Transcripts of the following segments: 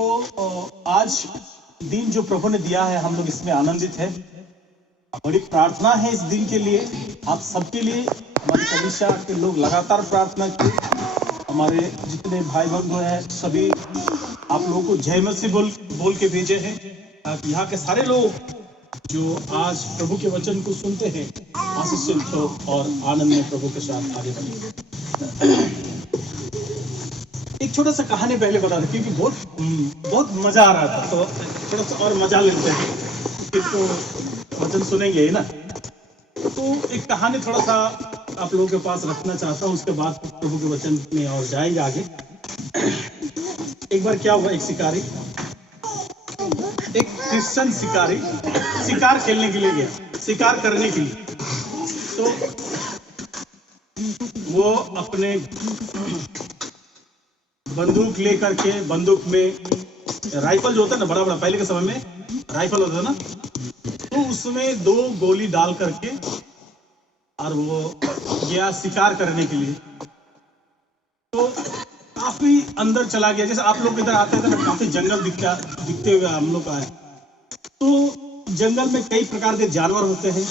आज दिन जो प्रभु ने दिया है, हम लोग इसमें आनंदित हैं। बड़ी प्रार्थना है इस दिन के लिए, आप सबके लिए। हमारी कलीसिया के लोग लगातार प्रार्थना किए। हमारे जितने भाई बंधु हैं सभी आप लोगों को जय मसीह बोल के भेजे हैं, ताकि यहाँ के सारे लोग जो आज प्रभु के वचन को सुनते हैं आशीषित हो और आनंद में प्रभु के साथ आगे बढ़े। एक छोटा सा कहानी पहले बता दें, क्योंकि बहुत मजा आ रहा था, तो थोड़ा सा और मजा लेते हैं। तो वचन सुनेंगे ही ना, तो एक कहानी थोड़ा सा आप लोगों के पास रखना चाहता हूँ, उसके बाद प्रभु के वचन में और जाएंगे आगे। एक बार क्या हुआ, एक शिकारी, एक क्रिश्चियन शिकारी शिकार खेलने के लिए गया, शिकार करने के लिए। तो वो अपने बंदूक लेकर के, बंदूक में राइफल जो होता है ना, बड़ा बड़ा पहले के समय में राइफल होता है ना, तो उसमें 2 गोली डाल करके और वो गया शिकार करने के लिए। तो काफी अंदर चला गया, जैसे आप लोग इधर आते थे ना, काफी जंगल दिखते हुए हम लोग आए। तो जंगल में कई प्रकार के जानवर होते हैं,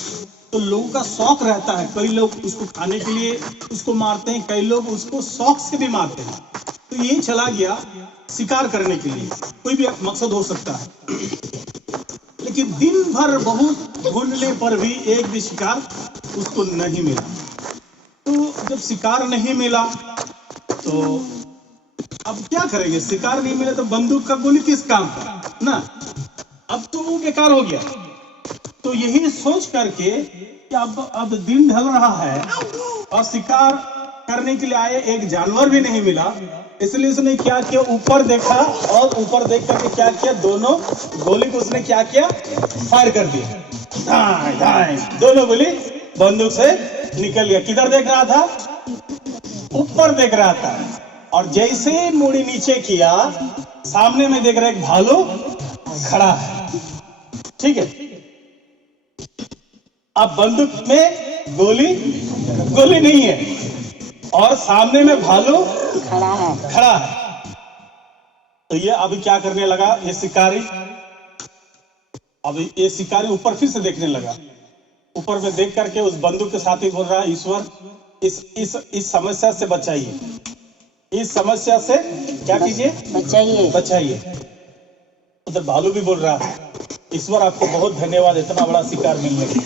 तो लोगों का शौक रहता है, कई लोग उसको खाने के लिए उसको मारते हैं, कई लोग उसको शौक से भी मारते हैं। तो यही चला गया शिकार करने के लिए, कोई भी मकसद हो सकता है। लेकिन दिन भर बहुत ढूंढने पर भी एक भी शिकार उसको नहीं मिला। तो जब शिकार नहीं मिला तो अब क्या करेंगे, शिकार नहीं मिला तो बंदूक का गोली किस काम का ना, अब तो वो बेकार हो गया। तो यही सोच करके कि अब दिन ढल रहा है और शिकार करने के लिए आए एक जानवर भी नहीं मिला, इसलिए उसने क्या किया, ऊपर देखा और ऊपर देख करके क्या किया, दोनों गोली को उसने क्या किया, फायर कर दिया। धाए धाए दोनों गोली बंदूक से निकल गया। किधर देख रहा था, ऊपर देख रहा था। और जैसे मुड़ी नीचे किया, सामने में देख रहा एक भालू खड़ा है, ठीक है। अब बंदूक में गोली नहीं है और सामने में भालू खड़ा है। तो ये अभी क्या करने लगा, ये शिकारी, अभी ये शिकारी ऊपर फिर से देखने लगा। ऊपर में देख करके उस बंदूक के साथ ही बोल रहा है, ईश्वर इस समस्या से बचाइए, इस समस्या से क्या कीजिए, बचाइए। उधर भालू भी बोल रहा है, ईश्वर आपको बहुत धन्यवाद इतना बड़ा शिकार मिलने के।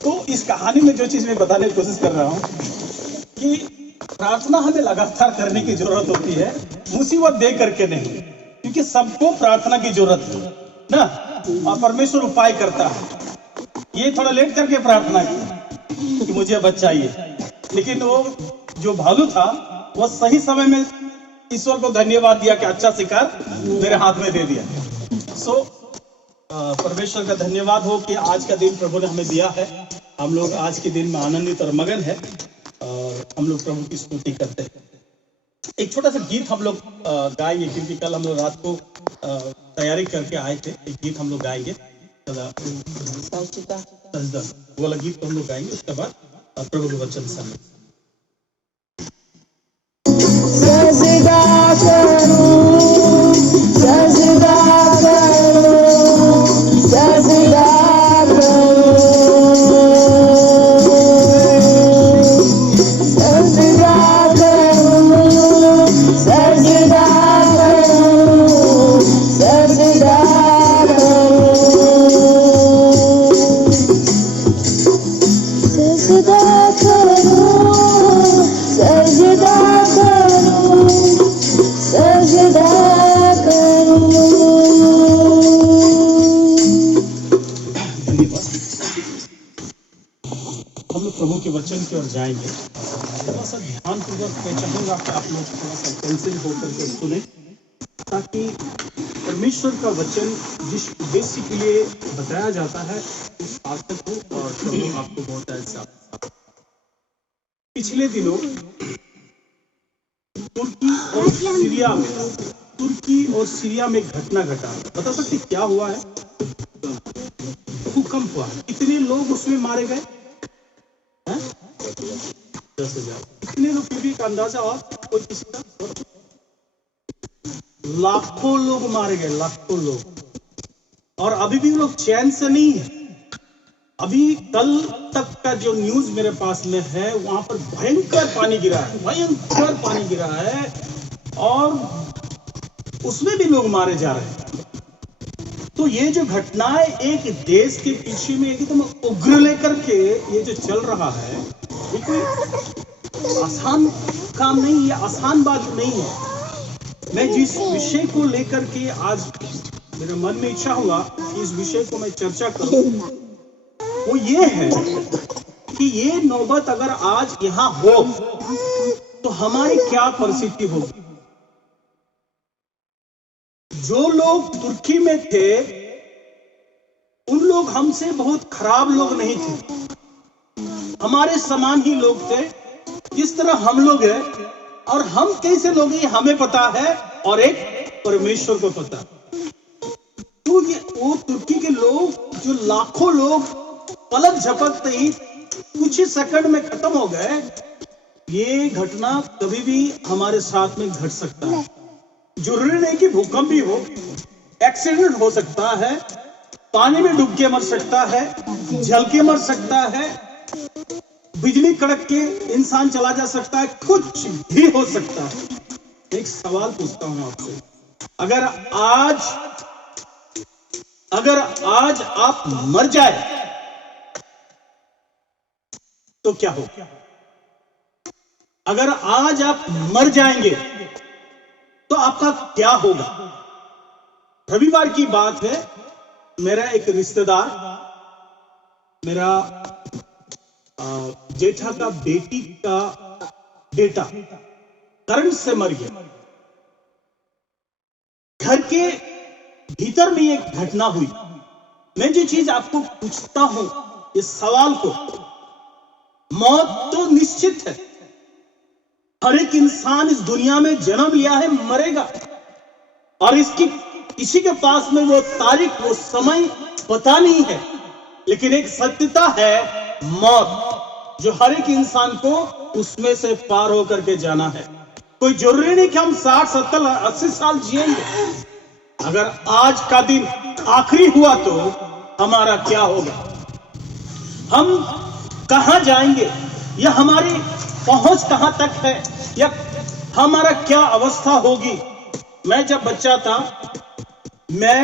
तो इस कहानी में जो चीज मैं बताने की कोशिश कर रहा हूं कि प्रार्थना हमें लगातार करने की जरूरत होती है, मुसीबत दे करके नहीं, क्योंकि सबको प्रार्थना की जरूरत है ना, और परमेश्वर उपाय करता है। ये थोड़ा लेट करके प्रार्थना की कि मुझे बचाइए, लेकिन वो जो भालू था वो सही समय में ईश्वर को धन्यवाद दिया कि अच्छा शिकार मेरे हाथ में दे दिया। परमेश्वर का धन्यवाद हो कि आज का दिन प्रभु ने हमें दिया है। हम लोग आज के दिन में आनंदित और मगन है और हम लोग प्रभु की स्तुति करते हैं। एक छोटा सा गीत हम लोग गाएंगे, क्योंकि कल हम लोग रात को तैयारी करके आए थे। एक गीत हम लोग गाएंगे, वो वाला गीत हम लोग गाएंगे, उसके बाद प्रभु के वचन सुनेंगे। वचन की ओर जाएंगे। थोड़ा सा ध्यानपूर्वक मैं चाहूंगा कि आप लोग थोड़ा सा पेंसिल होकर के सुने, ताकि परमेश्वर का वचन जिस उद्देश्य के लिए बताया जाता है उस सार्थक हो और प्रभु आपको बहुत ऐसा। पिछले दिनों तुर्की और सीरिया में घटना घटा, बता सकते क्या हुआ है? भूकंप हुआ, कितने लोग उसमें मारे गए? 10,000 कितने लोग, फिर भी एक अंदाजा और कोई किसी का? लाखों लोग मारे गए, लाखों लोग। और अभी भी लोग चैन से नहीं है। अभी कल तक का जो न्यूज मेरे पास में है, वहां पर भयंकर पानी गिरा है, भयंकर पानी गिरा है, और उसमें भी लोग मारे जा रहे हैं। तो ये जो घटनाएं एक देश के पीछे में एकदम उग्र लेकर के ये जो चल रहा है, ये कोई आसान काम नहीं है, आसान बात नहीं है। मैं जिस विषय को लेकर के आज मेरे मन में इच्छा हुआ कि इस विषय को मैं चर्चा करूं, वो ये है कि ये नौबत अगर आज यहां हो तो हमारी क्या परिस्थिति होगी। जो लोग तुर्की में थे, उन लोग हमसे बहुत खराब लोग नहीं थे, हमारे समान ही लोग थे जिस तरह हम लोग हैं। और हम कैसे लोग हैं हमें पता है, और एक परमेश्वर को पता है। तो ये वो तुर्की के लोग, जो लाखों लोग पलक झपकते ही कुछ ही सेकंड में खत्म हो गए, ये घटना कभी भी हमारे साथ में घट सकता है। जरूरी नहीं कि भूकंप भी हो, एक्सीडेंट हो सकता है, पानी में डूब के मर सकता है, जल के मर सकता है, बिजली कड़क के इंसान चला जा सकता है, कुछ भी हो सकता है। एक सवाल पूछता हूं आपसे, अगर आज आप मर जाए तो क्या हो? अगर आज आप मर जाएंगे तो आपका क्या होगा? रविवार की बात है, मेरा एक रिश्तेदार, मेरा जेठा का बेटी का बेटा करंट से मर गया। घर के भीतर में एक घटना हुई। मैं जो चीज आपको पूछता हूं, इस सवाल को, मौत तो निश्चित है। हर एक इंसान इस दुनिया में जन्म लिया है, मरेगा, और इसकी किसी के पास में वो तारीख, वो समय पता नहीं है। लेकिन एक सत्यता है, मौत, जो हर एक इंसान को उसमें से पार होकर के जाना है। कोई जरूरी नहीं कि हम 60, 70, 80 साल जिएंगे। अगर आज का दिन आखिरी हुआ तो हमारा क्या होगा? हम कहां जाएंगे, या हमारी पहुंच कहां तक है, या हमारा क्या अवस्था होगी? मैं जब बच्चा था, मैं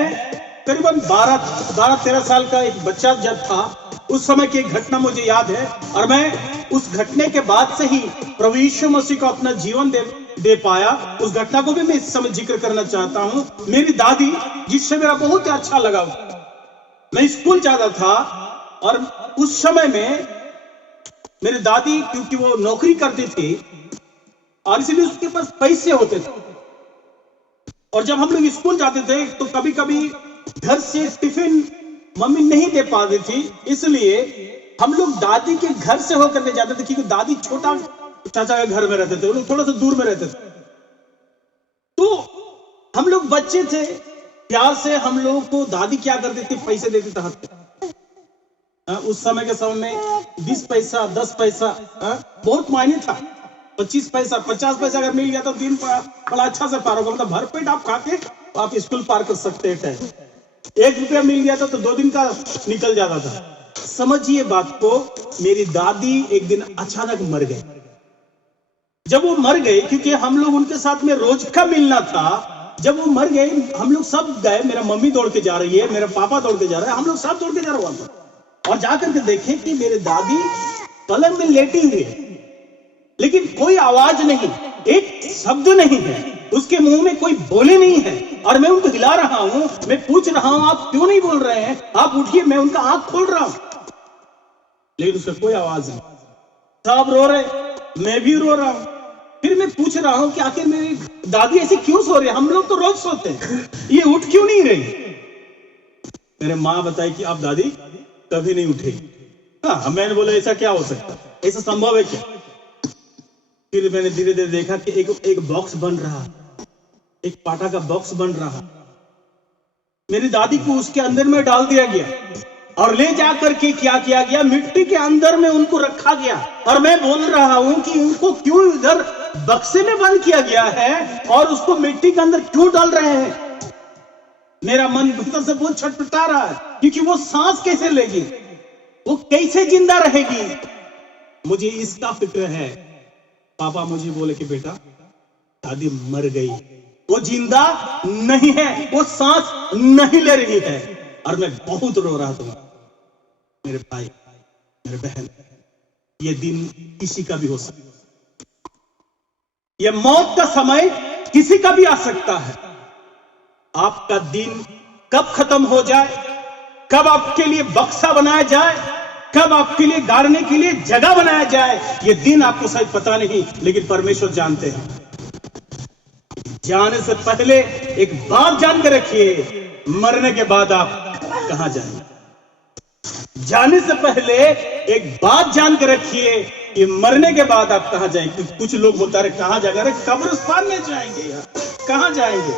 करीबन 12-13 साल का एक बच्चा जब था, उस समय की एक घटना मुझे याद है, और मैं उस घटने के बाद से ही प्रभु यीशु मसीह को अपना जीवन दे पाया। उस घटना को भी मैं इस समय जिक्र करना चाहता हूं। मेरी दादी, जिससे मेरा बहुत अच्छा लगा, मैं स्कूल जाता था, और उस समय में मेरी दादी, क्योंकि वो नौकरी करती थी और इसलिए उसके पास पैसे होते थे, और जब हम लोग स्कूल जाते थे तो कभी कभी घर से टिफिन मम्मी नहीं दे पाती थी, इसलिए हम लोग दादी के घर से होकर के जाते थे, क्योंकि दादी छोटा चाचा के घर में रहते थे, वो लोग थोड़ा सा दूर में रहते थे। तो हम लोग बच्चे थे, प्यार से हम लोगों को दादी क्या करती थी, पैसे देती थी हाथ में। उस समय के समय में 20 पैसा, 10 पैसा बहुत मायने था। 25 पैसा, 50 पैसा अगर मिल गया तो दिन बड़ा अच्छा से पार होगा, मतलब भरपेट आप खा के आप स्कूल पार कर सकते हैं। 1 रुपया मिल गया था तो 2 दिन का निकल जाता था। समझिए बात को, मेरी दादी एक दिन अचानक मर गई। जब वो मर गए, क्योंकि हम लोग उनके साथ में रोज का मिलना था, जब वो मर गए हम लोग सब गए। मेरा मम्मी दौड़ के जा रही है, मेरा पापा दौड़ के जा रहा है, हम लोग सब दौड़ के जा रहे हैं, और जाकर के देखें कि मेरे दादी पलंग में लेटी हुई है, लेकिन कोई आवाज नहीं, एक शब्द नहीं है, उसके मुंह में कोई बोले नहीं है। और मैं उनको हिला रहा हूं, मैं पूछ रहा हूं आप क्यों नहीं बोल रहे हैं, आप उठिए, मैं उनका आंख खोल रहा हूं, लेकिन उसका कोई आवाज नहीं। सब रो रहे, मैं भी रो रहा हूं। फिर मैं पूछ रहा हूं कि आखिर मेरी दादी ऐसे क्यों सो रही है, हम लोग तो रोज सोते हैं, ये उठ क्यों नहीं रही? मेरे माँ बताई कि आप दादी कभी नहीं उठेगी। हाँ, मैंने बोला ऐसा क्या हो सकता, ऐसा संभव है क्या? फिर मैंने धीरे धीरे देखा कि एक बॉक्स बन रहा, एक पाटा का बॉक्स बन रहा, मेरी दादी को उसके अंदर में डाल दिया गया। और ले जाकर के क्या किया गया, मिट्टी के अंदर में उनको रखा गया। और मैं बोल रहा हूं कि उनको क्यों इधर बक्से में बंद किया गया है और उसको मिट्टी के अंदर क्यों डाल रहे हैं? मेरा मन भीतर से बहुत छटपटा रहा है, क्योंकि वो सांस कैसे लेगी, वो कैसे जिंदा रहेगी, मुझे इसका फिक्र है। पापा मुझे बोले कि बेटा दादी मर गई, वो जिंदा नहीं है, वो सांस नहीं ले रही है। और मैं बहुत रो रहा था। मेरे भाई, मेरे बहन, ये दिन किसी का भी हो सकता है, ये मौत का समय किसी का भी आ सकता है। आपका दिन कब खत्म हो जाए, कब आपके लिए बक्सा बनाया जाए, कब आपके लिए गाड़ने के लिए जगह बनाया जाए, ये दिन आपको शायद पता नहीं, लेकिन परमेश्वर जानते हैं। जाने से पहले एक बात जान के रखिए, मरने के बाद आप कहां जाएंगे। जाने से पहले एक बात जान के रखिए कि मरने के बाद आप कहां जाएंगे। कुछ लोग बोलते हैं कहां जाएंगे, अरे कब्रिस्तान में जाएंगे यार, कहां जाएंगे।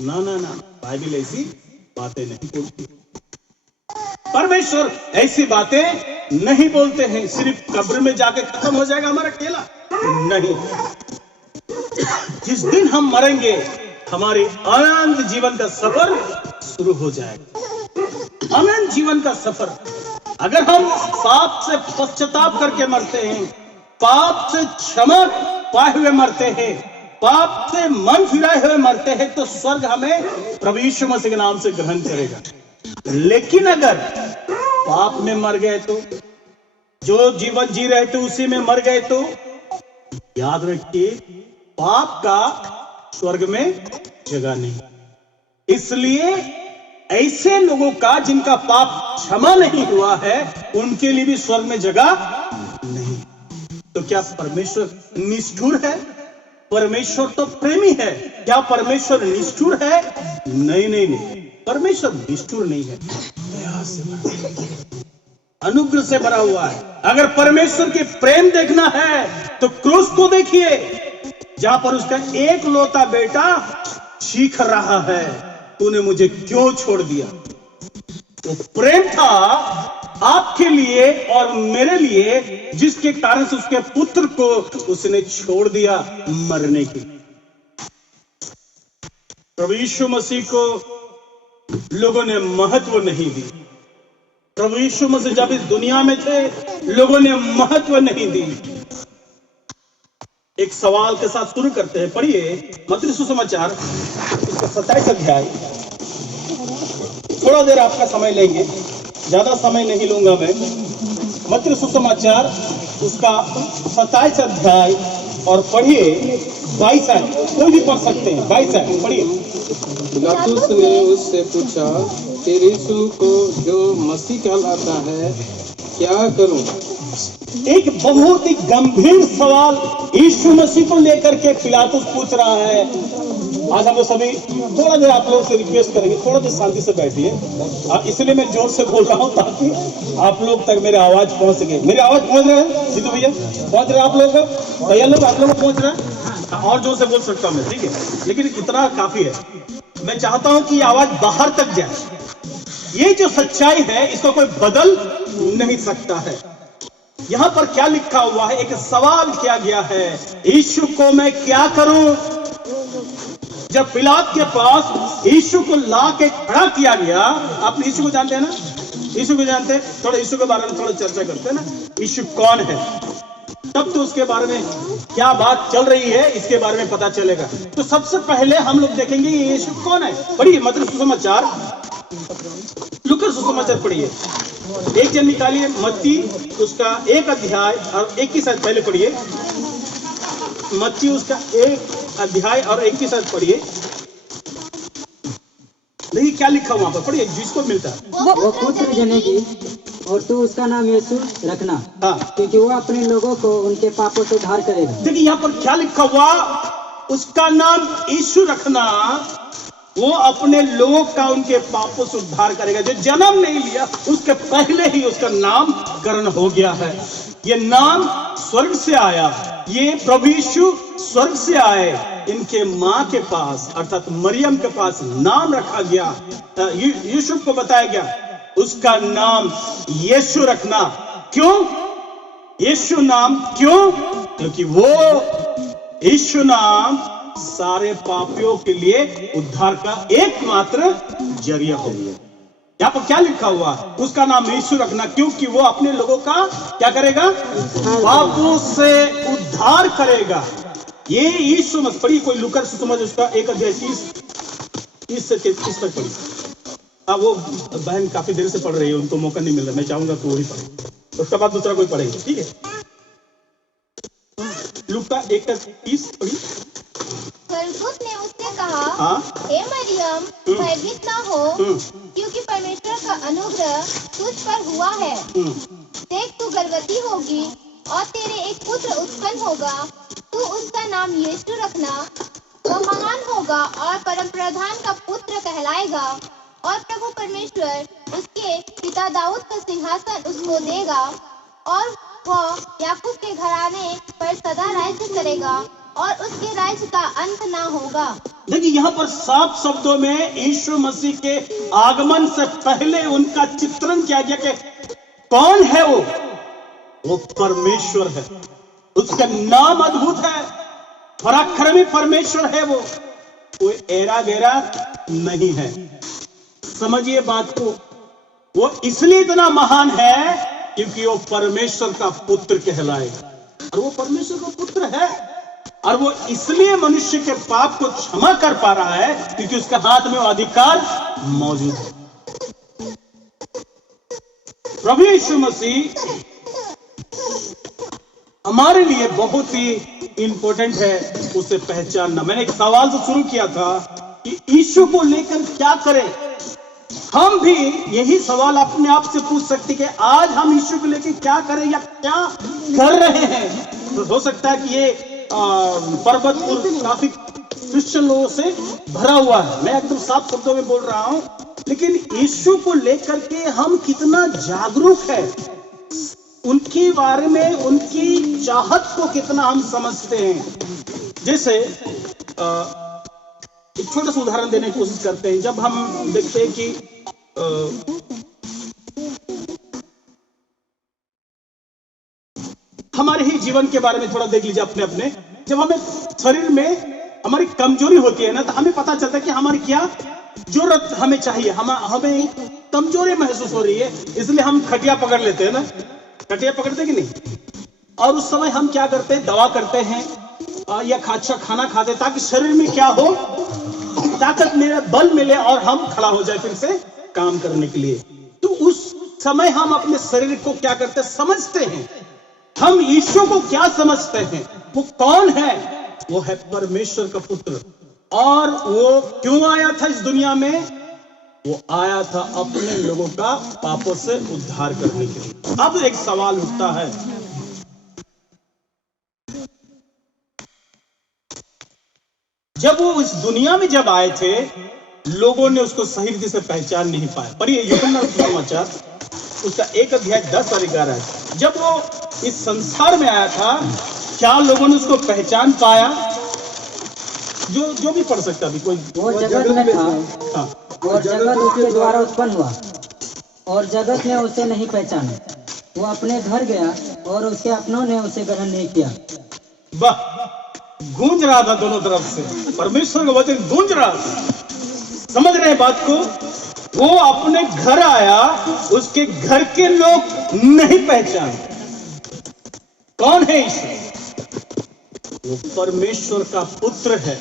ना ना ना, बाइबल ऐसी बातें नहीं बोलती, परमेश्वर ऐसी बातें नहीं बोलते हैं। सिर्फ कब्र में जाके खत्म हो जाएगा हमारा खेला, नहीं। जिस दिन हम मरेंगे हमारे अनंत जीवन का सफर शुरू हो जाएगा। अनंत जीवन का सफर। अगर हम पाप से पश्चाताप करके मरते हैं, पाप से क्षमा पाए हुए मरते हैं, पाप से मन फिराए हुए मरते हैं, तो स्वर्ग हमें प्रभु यीशु मसीह के नाम से ग्रहण करेगा। लेकिन अगर पाप में मर गए, तो जो जीवन जी रहे थे उसी में मर गए, तो याद रखिए पाप का स्वर्ग में जगह नहीं। इसलिए ऐसे लोगों का जिनका पाप क्षमा नहीं हुआ है, उनके लिए भी स्वर्ग में जगह नहीं। तो क्या परमेश्वर निष्ठुर है? परमेश्वर तो प्रेमी है। क्या परमेश्वर निष्ठुर है? नहीं नहीं नहीं, परमेश्वर निष्ठुर नहीं है, अनुग्रह से भरा हुआ है। अगर परमेश्वर के प्रेम देखना है तो क्रूस को देखिए, जहां पर उसका एक लौता बेटा चीख रहा है, तूने मुझे क्यों छोड़ दिया। तो प्रेम था आपके लिए और मेरे लिए, जिसके कारण से उसके पुत्र को उसने छोड़ दिया मरने की। प्रभु यीशु मसीह को लोगों ने महत्व नहीं दी। प्रभु यीशु मसीह जब इस दुनिया में थे, लोगों ने महत्व नहीं दी। एक सवाल के साथ शुरू करते हैं, पढ़िए मत्ती सुसमाचार उसका 27 अध्याय। थोड़ा देर आपका समय लेंगे, ज्यादा समय नहीं लूंगा मैं। मत्ती सुसमाचार उसका 27 अध्याय और पढ़िए 22 आयत। कोई भी पढ़ सकते हैं, 22 आयत पढ़िए। पिलातुस ने उससे पूछा, तेरे यीशु को जो मसीह कहलाता है क्या करूं? एक बहुत ही गंभीर सवाल यीशु मसीह को लेकर के पिलातुस पूछ रहा है। आज हम लोग सभी थोड़ा देर आप लोग से रिक्वेस्ट करेंगे, थोड़ा देर शांति से बैठिए। इसलिए मैं जोर से बोल रहा हूँ ताकि आप लोग तक मेरी आवाज पहुंच सके। मेरी आवाज पहुंच रहा है जीतू भैया? पहुंच रहे आप लोग? भैया लोग आप लोग पहुंच रहे हैं? और जोर से बोल सकता हूँ मैं, ठीक है, लेकिन इतना काफी है। मैं चाहता हूं कि आवाज बाहर तक जाए। ये जो सच्चाई है इसको कोई बदल नहीं सकता है। यहां पर क्या लिखा हुआ है? एक सवाल किया गया है, यीशु को मैं क्या करूं? जब पिलात के पास यीशु को ला के खड़ा किया गया, आप यीशु को जानते हैं ना? यीशु को जानते हैं? थोड़ा यीशु के बारे में थोड़ा चर्चा करते हैं ना। यीशु कौन है, तब तो उसके बारे में क्या बात चल रही है इसके बारे में पता चलेगा। तो सबसे पहले हम लोग देखेंगे यीशु कौन है। पढ़िए मत्ती सुसमाचार, लूका सुसमाचार पढ़िए। एक जन निकालिए मत्ती उसका 1 अध्याय और 21 आयत पहले पढ़िए। मत्ती उसका 1 अध्याय और 21 आयत पढ़िए। देखिए क्या लिखा वहां पर, पढ़िए जिसको मिलता है। वो पुत्र जनेगी और तू उसका नाम यीशु रखना, हाँ, क्योंकि वो अपने लोगों को उनके पापों से उद्धार करेगा। देखिए यहाँ पर क्या लिखा हुआ, उसका नाम यीशु रखना, वो अपने लोगों का उनके पापों से उद्धार करेगा। जो जन्म नहीं लिया उसके पहले ही उसका नामकरण हो गया है। ये नाम स्वर्ग से आया, ये प्रभु यीशु स्वर्ग से आए, इनके माँ के पास अर्थात मरियम के पास नाम रखा गया। यूसुफ को बताया गया उसका नाम यीशु रखना। क्यों यीशु नाम? क्यों? क्योंकि वो यीशु नाम सारे पापियों के लिए उद्धार का एकमात्र जरिया हो गया। यहाँ पर क्या लिखा हुआ? उसका नाम यीशु रखना क्योंकि वो अपने लोगों का क्या करेगा? पापों से उद्धार करेगा। ये यीशु मसीह। पढ़िए कोई लूका सुसमाचार उसका 1:30 से 33 तक पढ़ी। वो बहन काफी देर से पढ़ रही है, उनको मौका नहीं मिल रहा। मैं चाहूंगा तो वही पढ़े, उसके बाद दूसरा कोई पढ़ेगा, ठीक है? लूका 1:30 पढ़ी। स्वर्गदूत ने उससे कहा, हाँ? हे मरियम, भयभीत ना हो, क्योंकि परमेश्वर का अनुग्रह तुझ पर हुआ है। देख, तू गर्भवती होगी और तेरे एक पुत्र उत्पन्न होगा। तू उसका नाम यीशु रखना। वह महान होगा और परम प्रधान का पुत्र कहलाएगा। और प्रभु परमेश्वर उसके पिता दाऊद का सिंहासन उसको देगा और वह याकूब के घराने पर सदा राज्य करेगा और उसके राज्य का अंत ना होगा। देखिए यहाँ पर साफ शब्दों में यीशु मसीह के आगमन से पहले उनका चित्रण किया गया कि कौन है वो परमेश्वर है। उसका नाम अद्भुत है, पराक्रमी परमेश्वर है। वो कोई एरा गेरा नहीं है। समझिए बात को। वो इसलिए इतना महान है क्योंकि वो परमेश्वर का पुत्र कहलाएगा। और वो परमेश्वर का पुत्र है और वो इसलिए मनुष्य के पाप को क्षमा कर पा रहा है क्योंकि उसके हाथ में वो अधिकार मौजूद है। प्रभु यीशु मसीह हमारे लिए बहुत ही इंपॉर्टेंट है उसे पहचानना। मैंने एक सवाल से शुरू किया था कि यीशु को लेकर क्या करें। हम भी यही सवाल अपने आप से पूछ सकते कि आज हम यीशु को लेकर क्या करें या क्या कर रहे हैं। तो हो सकता है कि ये पर्वतपुर काफी क्रिश्चियन लोगों से भरा हुआ है, मैं एकदम साफ शब्दों में बोल रहा हूं। लेकिन यीशु को लेकर के हम कितना जागरूक है, उनके बारे में उनकी चाहत को कितना हम समझते हैं। जैसे एक छोटा सा उदाहरण देने की कोशिश करते हैं। जब हम देखते हैं कि हमारे ही जीवन के बारे में थोड़ा देख लीजिए अपने अपने। जब हमें शरीर में हमारी कमजोरी होती है ना, तो हमें पता चलता है कि हमारी क्या जरूरत हमें चाहिए। हमें कमजोरी महसूस हो रही है, इसलिए हम खटिया पकड़ लेते हैं ना। खटिया पकड़ते कि नहीं? और उस समय हम क्या करते हैं? दवा करते हैं या अच्छा खाना खाते ताकि शरीर में क्या हो, ताकत मिले, बल मिले और हम खड़ा हो जाए फिर से काम करने के लिए। तो उस समय हम अपने शरीर को क्या करते हैं? समझते हैं। हम यीशु को क्या समझते हैं? वो कौन है? वो है परमेश्वर का पुत्र। और वो क्यों आया था इस दुनिया में? वो आया था अपने लोगों का पापों से उद्धार करने के लिए। अब एक सवाल उठता है, जब वो इस दुनिया में जब आए थे, लोगों ने उसको सही रीति से पहचान नहीं पाया। पर ये यूहन्ना सुसमाचार उसका 1:10 और 11 है। जब वो इस संसार में आया था, क्या लोगों ने उसको पहचान पाया? जो भी पढ़ सकता अभी कोई। वो जगत में था और जगत उसके द्वारा उत्पन्न हुआ और जगत ने उसे नहीं पहचाना। वो अपने घर गया और उसके अपनों ने उसे ग्रहण नहीं किया। वाह, गूंज रहा था दोनों तरफ से, परमेश्वर का वचन गूंज रहा था। समझ रहे हैं बात को? वो अपने घर आया, उसके घर के लोग नहीं पहचाने। कौन है यीशु? वो परमेश्वर का पुत्र है।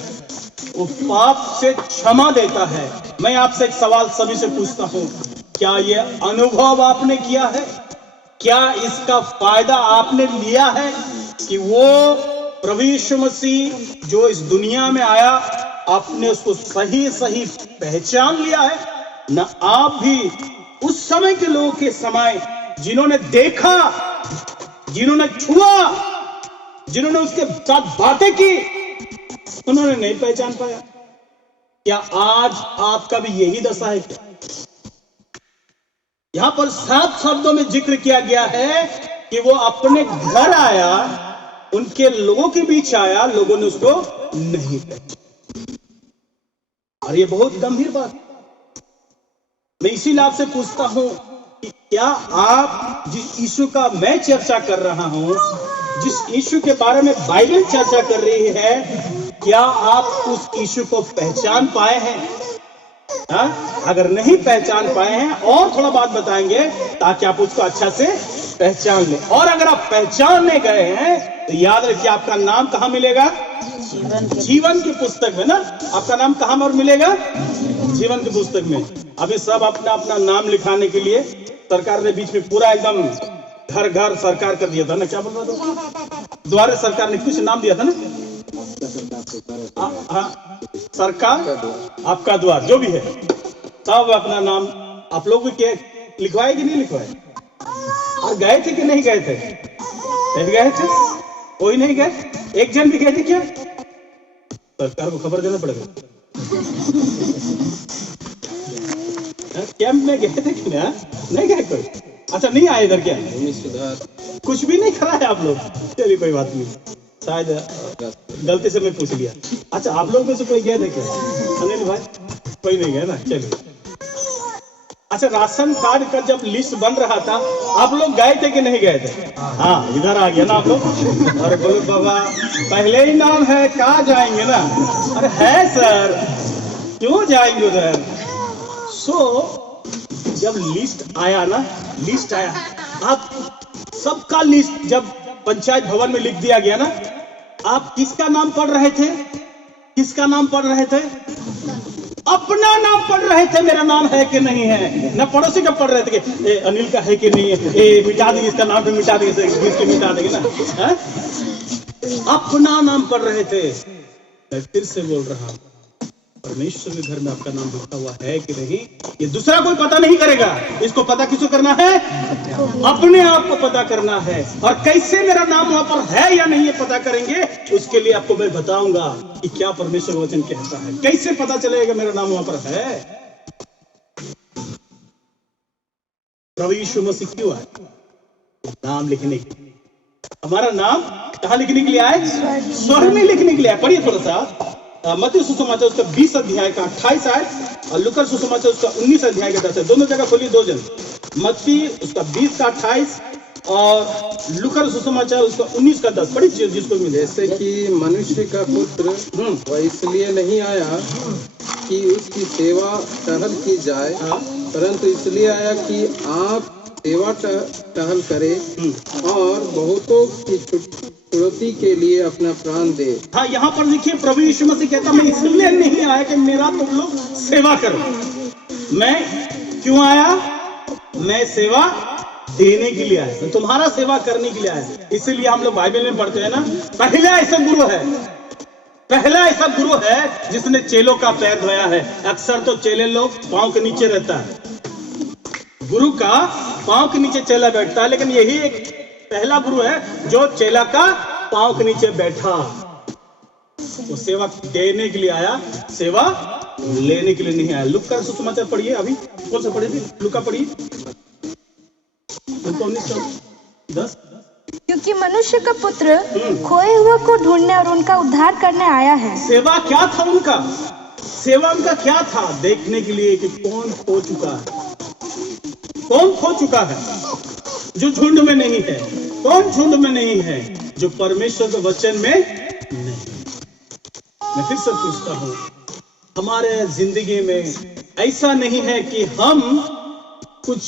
वो पाप से क्षमा देता है। मैं आपसे एक सवाल सभी से पूछता हूं, क्या ये अनुभव आपने किया है? क्या इसका फायदा आपने लिया है कि वो प्रभु यीशु मसीह जो इस दुनिया में आया, आपने उसको सही सही पहचान लिया है? न आप भी उस समय के लोगों के समय जिन्होंने देखा, जिन्होंने छुआ, जिन्होंने उसके साथ बातें की, उन्होंने नहीं पहचान पाया? क्या आज आपका भी यही दशा है क्या? यहां पर साफ शब्दों में जिक्र किया गया है कि वो अपने घर आया, उनके लोगों के बीच आया, लोगों ने उसको नहीं पहचाना। और ये बहुत गंभीर बात। मैं इसीलिए आपसे पूछता हूं कि क्या आप जिस यीशु का मैं चर्चा कर रहा हूं, जिस यीशु के बारे में बाइबल चर्चा कर रही है, क्या आप उस यीशु को पहचान पाए हैं? हाँ? अगर नहीं पहचान पाए हैं और थोड़ा बात बताएंगे ताकि आप उसको अच्छा से पहचान लें। और अगर आप पहचानने गए हैं तो याद रखिए आपका नाम कहाँ मिलेगा? जीवन की पुस्तक में ना। आपका नाम कहाँ और मिलेगा? जीवन की पुस्तक में। अभी सब अपना अपना नाम लिखाने के लिए सरकार ने बीच में पूरा एकदम घर घर सरकार कर दिया था ना, क्या बोल रहा था? द्वारे सरकार ने कुछ नाम दिया था ना। हाँ, सरकार आपका द्वार, जो भी है सब अपना नाम आप लोग भी क्या लिखवाए कि नहीं लिखवाए? और गए थे कि नहीं गए थे? नहीं गए थे? कोई नहीं गए? एक जन भी गए थे क्या? सरकार को खबर देना पड़ेगा। कैंप में गए थे कि नहीं गए कोई? अच्छा, नहीं आए इधर क्या? कुछ भी नहीं करा है आप लोग? चलिए कोई बात नहीं, शायद गलती से मैं पूछ लिया। अच्छा, आप लोग में से कोई गए थे क्या? अनिल भाई कोई नहीं गए ना, चलिए। अच्छा, राशन कार्ड का जब लिस्ट बन रहा था आप लोग गए थे कि नहीं गए थे? हाँ, इधर आ गया ना आप लोग। अरे बोलो बाबा, पहले ही नाम है, कहाँ जाएंगे ना? अरे है सर, क्यों जाएंगे उधर? जब लिस्ट आया ना, लिस्ट आया, आप सबका लिस्ट जब पंचायत भवन में लिख दिया गया ना, आप किसका नाम पढ़ रहे थे? किसका नाम पढ़ रहे थे? अपना नाम पढ़ रहे थे, मेरा नाम है कि नहीं है। न पड़ोसी का पढ़ रहे थे कि अनिल का है कि नहीं है, ए मिटा देंगे इसका नाम, तो मिटा देंगे, इसके मिटा देंगे ना। है? अपना नाम पढ़ रहे थे। मैं फिर से बोल रहा हूं, परमेश्वर के घर में आपका नाम लिखा हुआ है कि नहीं, ये दूसरा कोई पता नहीं करेगा। इसको पता किसको करना है? अपने आप को पता करना है। और कैसे मेरा नाम वहां पर है या नहीं ये पता करेंगे, उसके लिए आपको मैं बताऊंगा कि क्या परमेश्वर वचन कहता है। कैसे पता चलेगा मेरा नाम वहां पर है? प्रभु यीशु मसीह क्यों आए? नाम लिखने के लिए। हमारा नाम कहाँ लिखने के लिए आए? स्वर्ग में लिखने के लिए आए। पढ़िए थोड़ा सा मत्ती सुसमाचार उसका 20 अध्याय का 28 आयत और लूका सुसमाचार उसका 19 अध्याय का 10 है। दोनों जगह खोलिए, दो जन। मत्ती उसका 20 का 28 और लूका सुसमाचार उसका 19 का 10। पढ़िए जिसको मिले। जैसे कि मनुष्य का पुत्र वह इसलिए नहीं आया कि उसकी सेवा टहल की जाए, परंतु इसलिए आया कि आप सेवा टहल करे और बहुतों की छुड़ौती के लिए अपना प्राण दे। हाँ, यहाँ पर देखिए प्रभु यीशु मसीह कहता, मैं इसलिए नहीं आया कि मेरा तुम लोग सेवा करो। मैं क्यों आया? मैं सेवा देने के लिए आया, मैं तुम्हारा सेवा करने के लिए आया। इसीलिए हम लोग बाइबल में पढ़ते हैं ना, पहला ऐसा गुरु है, पहला ऐसा गुरु है जिसने चेलों का पैर धोया है। अक्सर तो चेले लोग पांव के नीचे रहता है, गुरु का पांव के नीचे चेला बैठता है, लेकिन यही एक पहला गुरु है जो चेला का पांव के नीचे बैठा। वो सेवा देने के लिए आया, सेवा लेने के लिए नहीं आया। लूका सुसमाचार पढ़िए, अभी कौन सा पढ़िए? लूका पढ़िए 19:10। क्योंकि मनुष्य का पुत्र खोए हुए को ढूंढने और उनका उद्धार करने आया है। सेवा क्या था उनका? सेवा उनका क्या था? देखने के लिए कि कौन खो चुका है, कौन खो चुका है, जो झुंड में नहीं है। कौन झुंड में नहीं है? जो परमेश्वर के वचन में नहीं। मैं फिर से पूछता हूं, हमारे जिंदगी में ऐसा नहीं है कि हम कुछ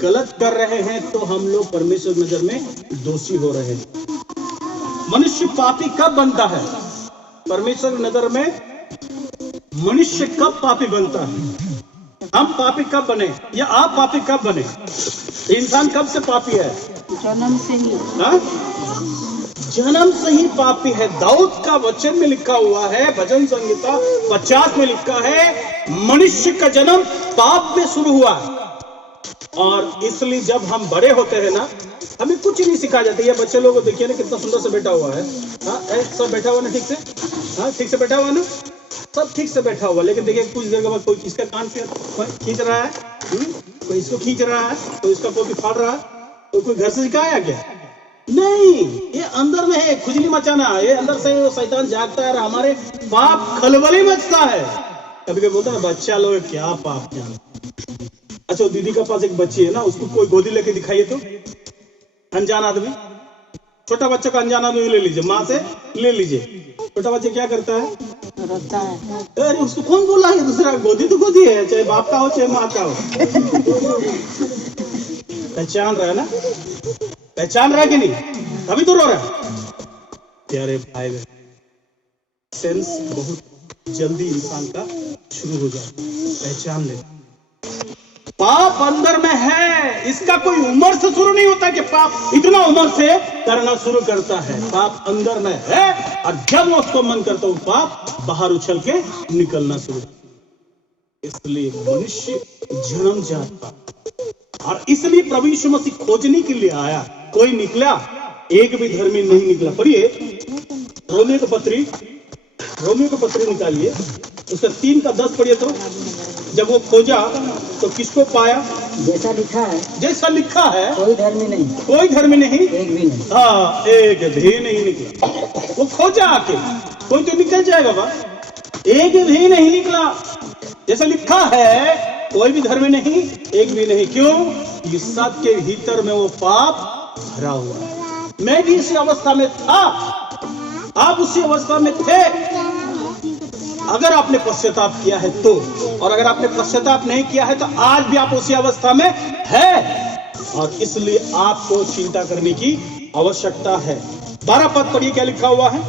गलत कर रहे हैं तो हम लोग परमेश्वर की नजर में दोषी हो रहे हैं। मनुष्य पापी कब बनता है? परमेश्वर की नजर में मनुष्य कब पापी बनता है? हम पापी कब बने या आप पापी कब बने? इंसान कब से पापी है? जन्म से ही। जन्म से ही पापी है। दाऊद का वचन में लिखा हुआ है, भजन संहिता 50 में लिखा है, मनुष्य का जन्म पाप में शुरू हुआ। और इसलिए जब हम बड़े होते हैं ना, हमें कुछ नहीं सिखाया जाता। ये बच्चे लोगों को देखिए ना, कितना सुंदर से बैठा हुआ है। हाँ, सब बैठा हुआ ना ठीक से? हाँ, ठीक से बैठा हुआ ना, सब ठीक से बैठा हुआ। लेकिन देखिए कुछ देर के बाद कोई किसका कान खींच रहा है, कोई इसको खींच रहा है, तो इसका कोई फाड़ रहा है। तो कोई घर से सिखाया क्या? नहीं, ये अंदर में है, खुजली मचाना। ये अंदर से शैतान जागता है, हमारे पाप खलबली मचता है। कभी कभी बोलते ना, बच्चा लोग क्या पाप जान। अच्छा, वो दीदी के पास एक बच्ची है ना, उसको कोई गोदी लेके दिखाइए तो। अनजान आदमी, छोटा बच्चा का अनजान आदमी ले लीजिए, माँ से ले लीजिए। छोटा बच्चा क्या करता है? रोता है। अरे उसको कौन बोला है? दूसरा गोदी तो गोदी है, चाहे बाप का हो चाहे माँ का हो। पहचान रहा है ना? पहचान रहा है कि नहीं? तभी तो रो रहा है। प्यारे भाई बहन, सेंस बहुत जल्दी इंसान का शुरू हो जाए, पहचान ले। पाप अंदर में है, इसका कोई उम्र से शुरू नहीं होता कि पाप इतना उम्र से करना शुरू करता है। पाप अंदर में है और जब उसको मन करता है पाप बाहर उछल के निकलना शुरू। इसलिए मनुष्य जन्म जाता, और इसलिए प्रभु यीशु मसीह खोजने के लिए आया। कोई निकला, एक भी धर्मी नहीं निकला। पढ़िए रोमियो की पत्री निकालिए, उसका 3:10 पढ़िए तो। जब वो खोजा तो किसको पाया? जैसा लिखा है, जैसा लिखा है, कोई धर्मी नहीं, कोई धर्मी नहीं, एक भी नहीं। हाँ, एक भी नहीं निकला। वो खोजा आके, कोई तो निकल जाएगा बा, एक भी नहीं निकला। जैसा लिखा है, कोई भी धर्मी नहीं, एक भी नहीं। क्यों? इस सब के भीतर में वो पाप भरा हुआ है। मैं भी इसी अवस्था में था, आप उसी अवस्था में थे। अगर आपने पश्चाताप किया है तो, और अगर आपने पश्चाताप नहीं किया है तो आज भी आप उसी अवस्था में है, और इसलिए आपको चिंता करने की आवश्यकता है। 12 पद पढ़िए, क्या लिखा हुआ है?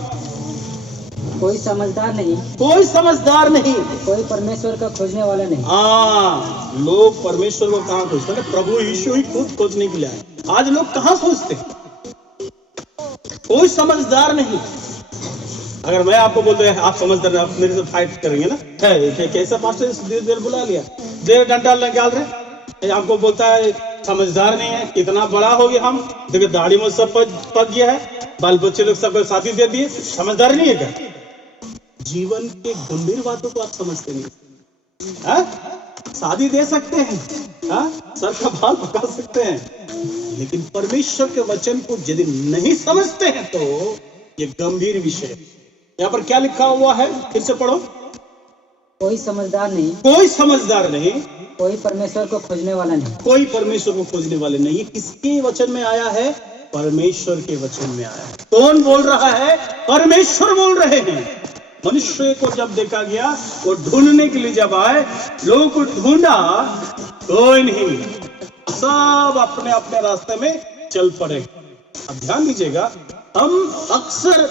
कोई समझदार नहीं, कोई समझदार नहीं, कोई परमेश्वर का खोजने वाला नहीं। हाँ, लोग परमेश्वर को कहाँ खोजते हैं? प्रभु यीशु ही खुद खोजने के लिए आए। आज लोग कहाँ खोजते हैं? कोई समझदार नहीं। अगर मैं आपको बोलते हैं आप समझदार, आप मेरे से फाइट करेंगे ना? कैसा पास्टर देर बुला लिया, देर डंडा निकाल रहे, आपको बोलता है समझदार नहीं है। कितना बड़ा हो गया हम, देखिए दाढ़ी में सब पक गया है, बाल बच्चे लोग सबको शादी दे दिए, समझदार नहीं है क्या? जीवन के गंभीर बातों को आप समझते नहीं। हाँ? शादी दे सकते हैं, हाँ? सर का बाल पका सकते हैं, लेकिन परमेश्वर के वचन को यदि नहीं समझते हैं तो ये गंभीर विषय है। यहाँ पर क्या लिखा हुआ है? फिर से पढ़ो। कोई समझदार नहीं, कोई समझदार नहीं, कोई परमेश्वर को खोजने वाला नहीं। कोई परमेश्वर को खोजने वाले नहीं। किसके वचन में आया है? परमेश्वर के वचन में आया है। कौन बोल रहा है? परमेश्वर बोल रहे हैं। मनुष्य को जब देखा गया, वो ढूंढने के लिए जब आए, लोगों को ढूंढा, कोई नहीं, सब अपने अपने रास्ते में चल पड़े। अब ध्यान दीजिएगा, हम अक्सर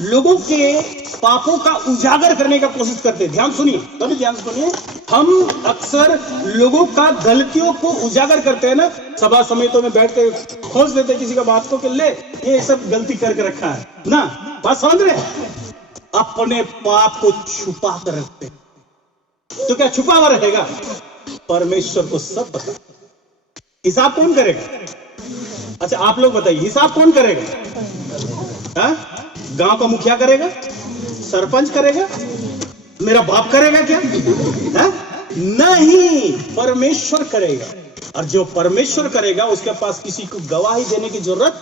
लोगों के पापों का उजागर करने का कोशिश करते हैं। ध्यान सुनिए, तभी ध्यान सुनिए। हम अक्सर लोगों का गलतियों को उजागर करते हैं ना, सभा समितियों में बैठ के खोज देते किसी का बात को कि ले ये सब गलती करके रखा है ना, बात समझ रहे? अपने पाप को छुपा कर रखते, तो क्या छुपा हुआ रहेगा? परमेश्वर को सब पता। हिसाब कौन करेगा? अच्छा आप लोग बताइए, हिसाब कौन करेगा? हाँ? गांव का मुखिया करेगा? सरपंच करेगा? मेरा बाप करेगा क्या? हाँ? नहीं, परमेश्वर करेगा। और जो परमेश्वर करेगा उसके पास किसी को गवाही देने की जरूरत।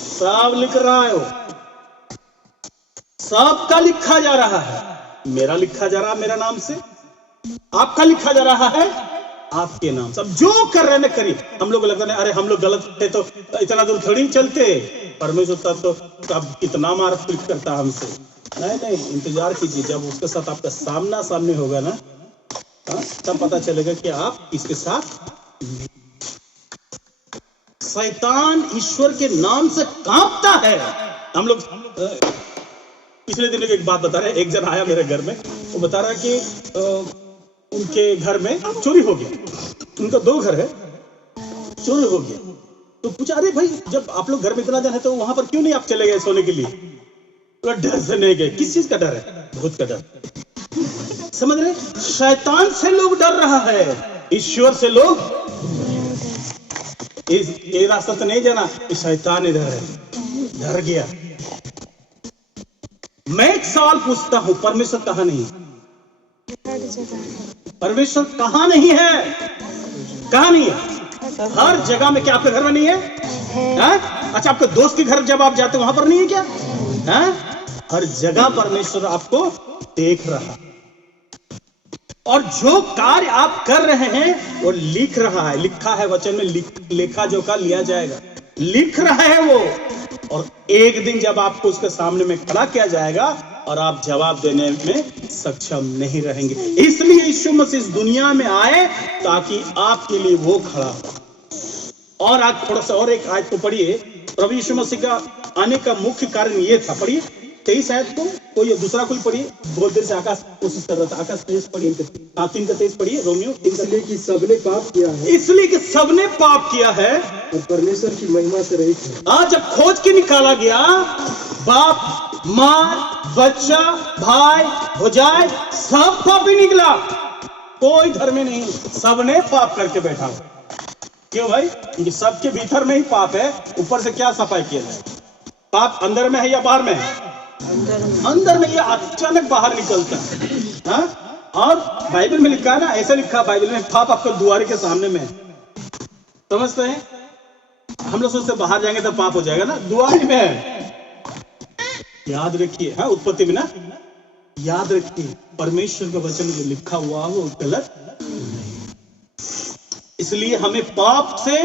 सब लिख रहा है, वो सबका लिखा जा रहा है। मेरा लिखा जा रहा है मेरा नाम से, आपका लिखा जा रहा है आपके नाम। सब जो कर रहे हैं करिए। हम लोग लगता है अरे हम लोग गलत थे तो इतना दूर थोड़ी चलते। परमेश्वर तो अब कितना मार पीट करता है हमसे। नहीं, इंतजार कीजिए, जब उसके साथ आपका सामना सामने होगा ना, तब पता चलेगा कि आप इसके साथ। शैतान ईश्वर के नाम से कांपता है। हम लोग पिछले दिन एक बात बता रहे, एक जन आया मेरे घर में, वो बता रहा है कि उनके घर में चोरी हो गया। उनका 2 घर है, चोरी हो गया। तो पूछा अरे भाई जब आप लोग घर में इतना जन है तो वहां पर क्यों नहीं आप चले गए सोने के लिए? तो डर से नहीं गए। किस चीज का डर है? भूत का डर। समझ रहे? शैतान से लोग डर रहा है, ईश्वर से लोग ये रास्ता तो नहीं जाना, शैतान इधर है, डर गया। मैं एक सवाल पूछता हूं, परमेश्वर कहां नहीं? परमेश्वर कहां नहीं है? कहां नहीं है? हर जगह में। क्या आपके घर में नहीं है? अच्छा आपके दोस्त के घर जब आप जाते वहां पर नहीं है क्या? हर जगह परमेश्वर आपको देख रहा। और जो कार्य आप कर रहे हैं वो लिख रहा है, लिखा है वचन में, लेखा जोखा लिया जाएगा, लिख रहा है वो। और एक दिन जब आपको उसके सामने में खड़ा किया जाएगा और आप जवाब देने में सक्षम नहीं रहेंगे। इसलिए यीशु मसीह इस दुनिया में आए ताकि आपके लिए वो खड़ा हो। और आज थोड़ा सा और एक आयत को पढ़िए। प्रभु यीशु मसीह का आने का मुख्य कारण ये था, पढ़िए 23 आयत को, कोई दूसरा कोई पढ़िए, बहुत देर से आकाश कोशिश कर रहा था। आकाश 23 पढ़िए, 3:23 पढ़िए, रोमियो 3। इसलिए कि सबने पाप किया है, इसलिए कि सबने पाप किया है और परमेश्वर की महिमा से रहित है। आज जब खोज के निकाला गया, बाप, माँ, बच्चा, भाई, भौजाई सब पापी निकला, कोई धर्मी नहीं, सबने पाप करके बैठा हुआ। क्यों भाई? क्योंकि सबके भीतर में ही पाप है, ऊपर से क्या सफाई किया जाए? पाप अंदर में है या बाहर में है? अंदर में, ये अचानक बाहर निकलता है। हाँ? और बाइबल में लिखा है ना, ऐसा लिखा बाइबल में, पाप आपके द्वार के सामने में है। समझते हैं? हम लोग सोचते बाहर जाएंगे तो पाप हो जाएगा ना, द्वार में है। याद रखिए, हाँ, उत्पत्ति में ना, याद रखिए परमेश्वर का वचन जो लिखा हुआ वो गलत नहीं। इसलिए हमें पाप से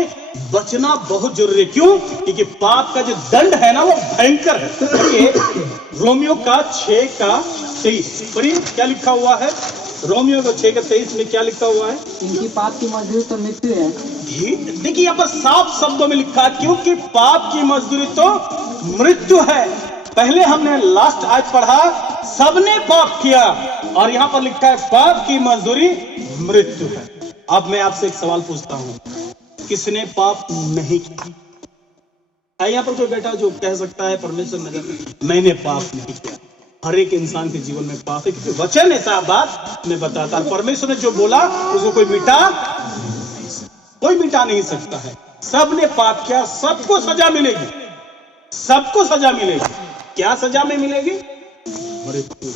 बचना बहुत जरूरी है। क्यों? क्योंकि पाप का जो दंड है ना वो भयंकर है। देखिए रोमियो का 6:23 पढ़िए, क्या लिखा हुआ है? रोमियो का 6:23 में क्या लिखा हुआ है? इनकी पाप की मजदूरी तो मृत्यु है। देखिए यहाँ पर साफ शब्दों में लिखा है, क्योंकि पाप की मजदूरी तो मृत्यु है। पहले हमने लास्ट आज पढ़ा, सबने पाप किया, और यहाँ पर लिखा है पाप की मजदूरी मृत्यु है। अब मैं आपसे एक सवाल पूछता हूं, किसने पाप नहीं किया? यहाँ पर कोई बैठा जो कह सकता है परमेश्वर नजर मैंने पाप नहीं किया? हर एक इंसान के जीवन में पाप है, क्योंकि वचन ऐसा बात में बताता है। परमेश्वर ने जो बोला उसको कोई मिटा नहीं सकता है। सबने पाप किया, सबको सजा मिलेगी, सबको सजा मिलेगी। क्या सजा में मिलेगी? मृत्यु।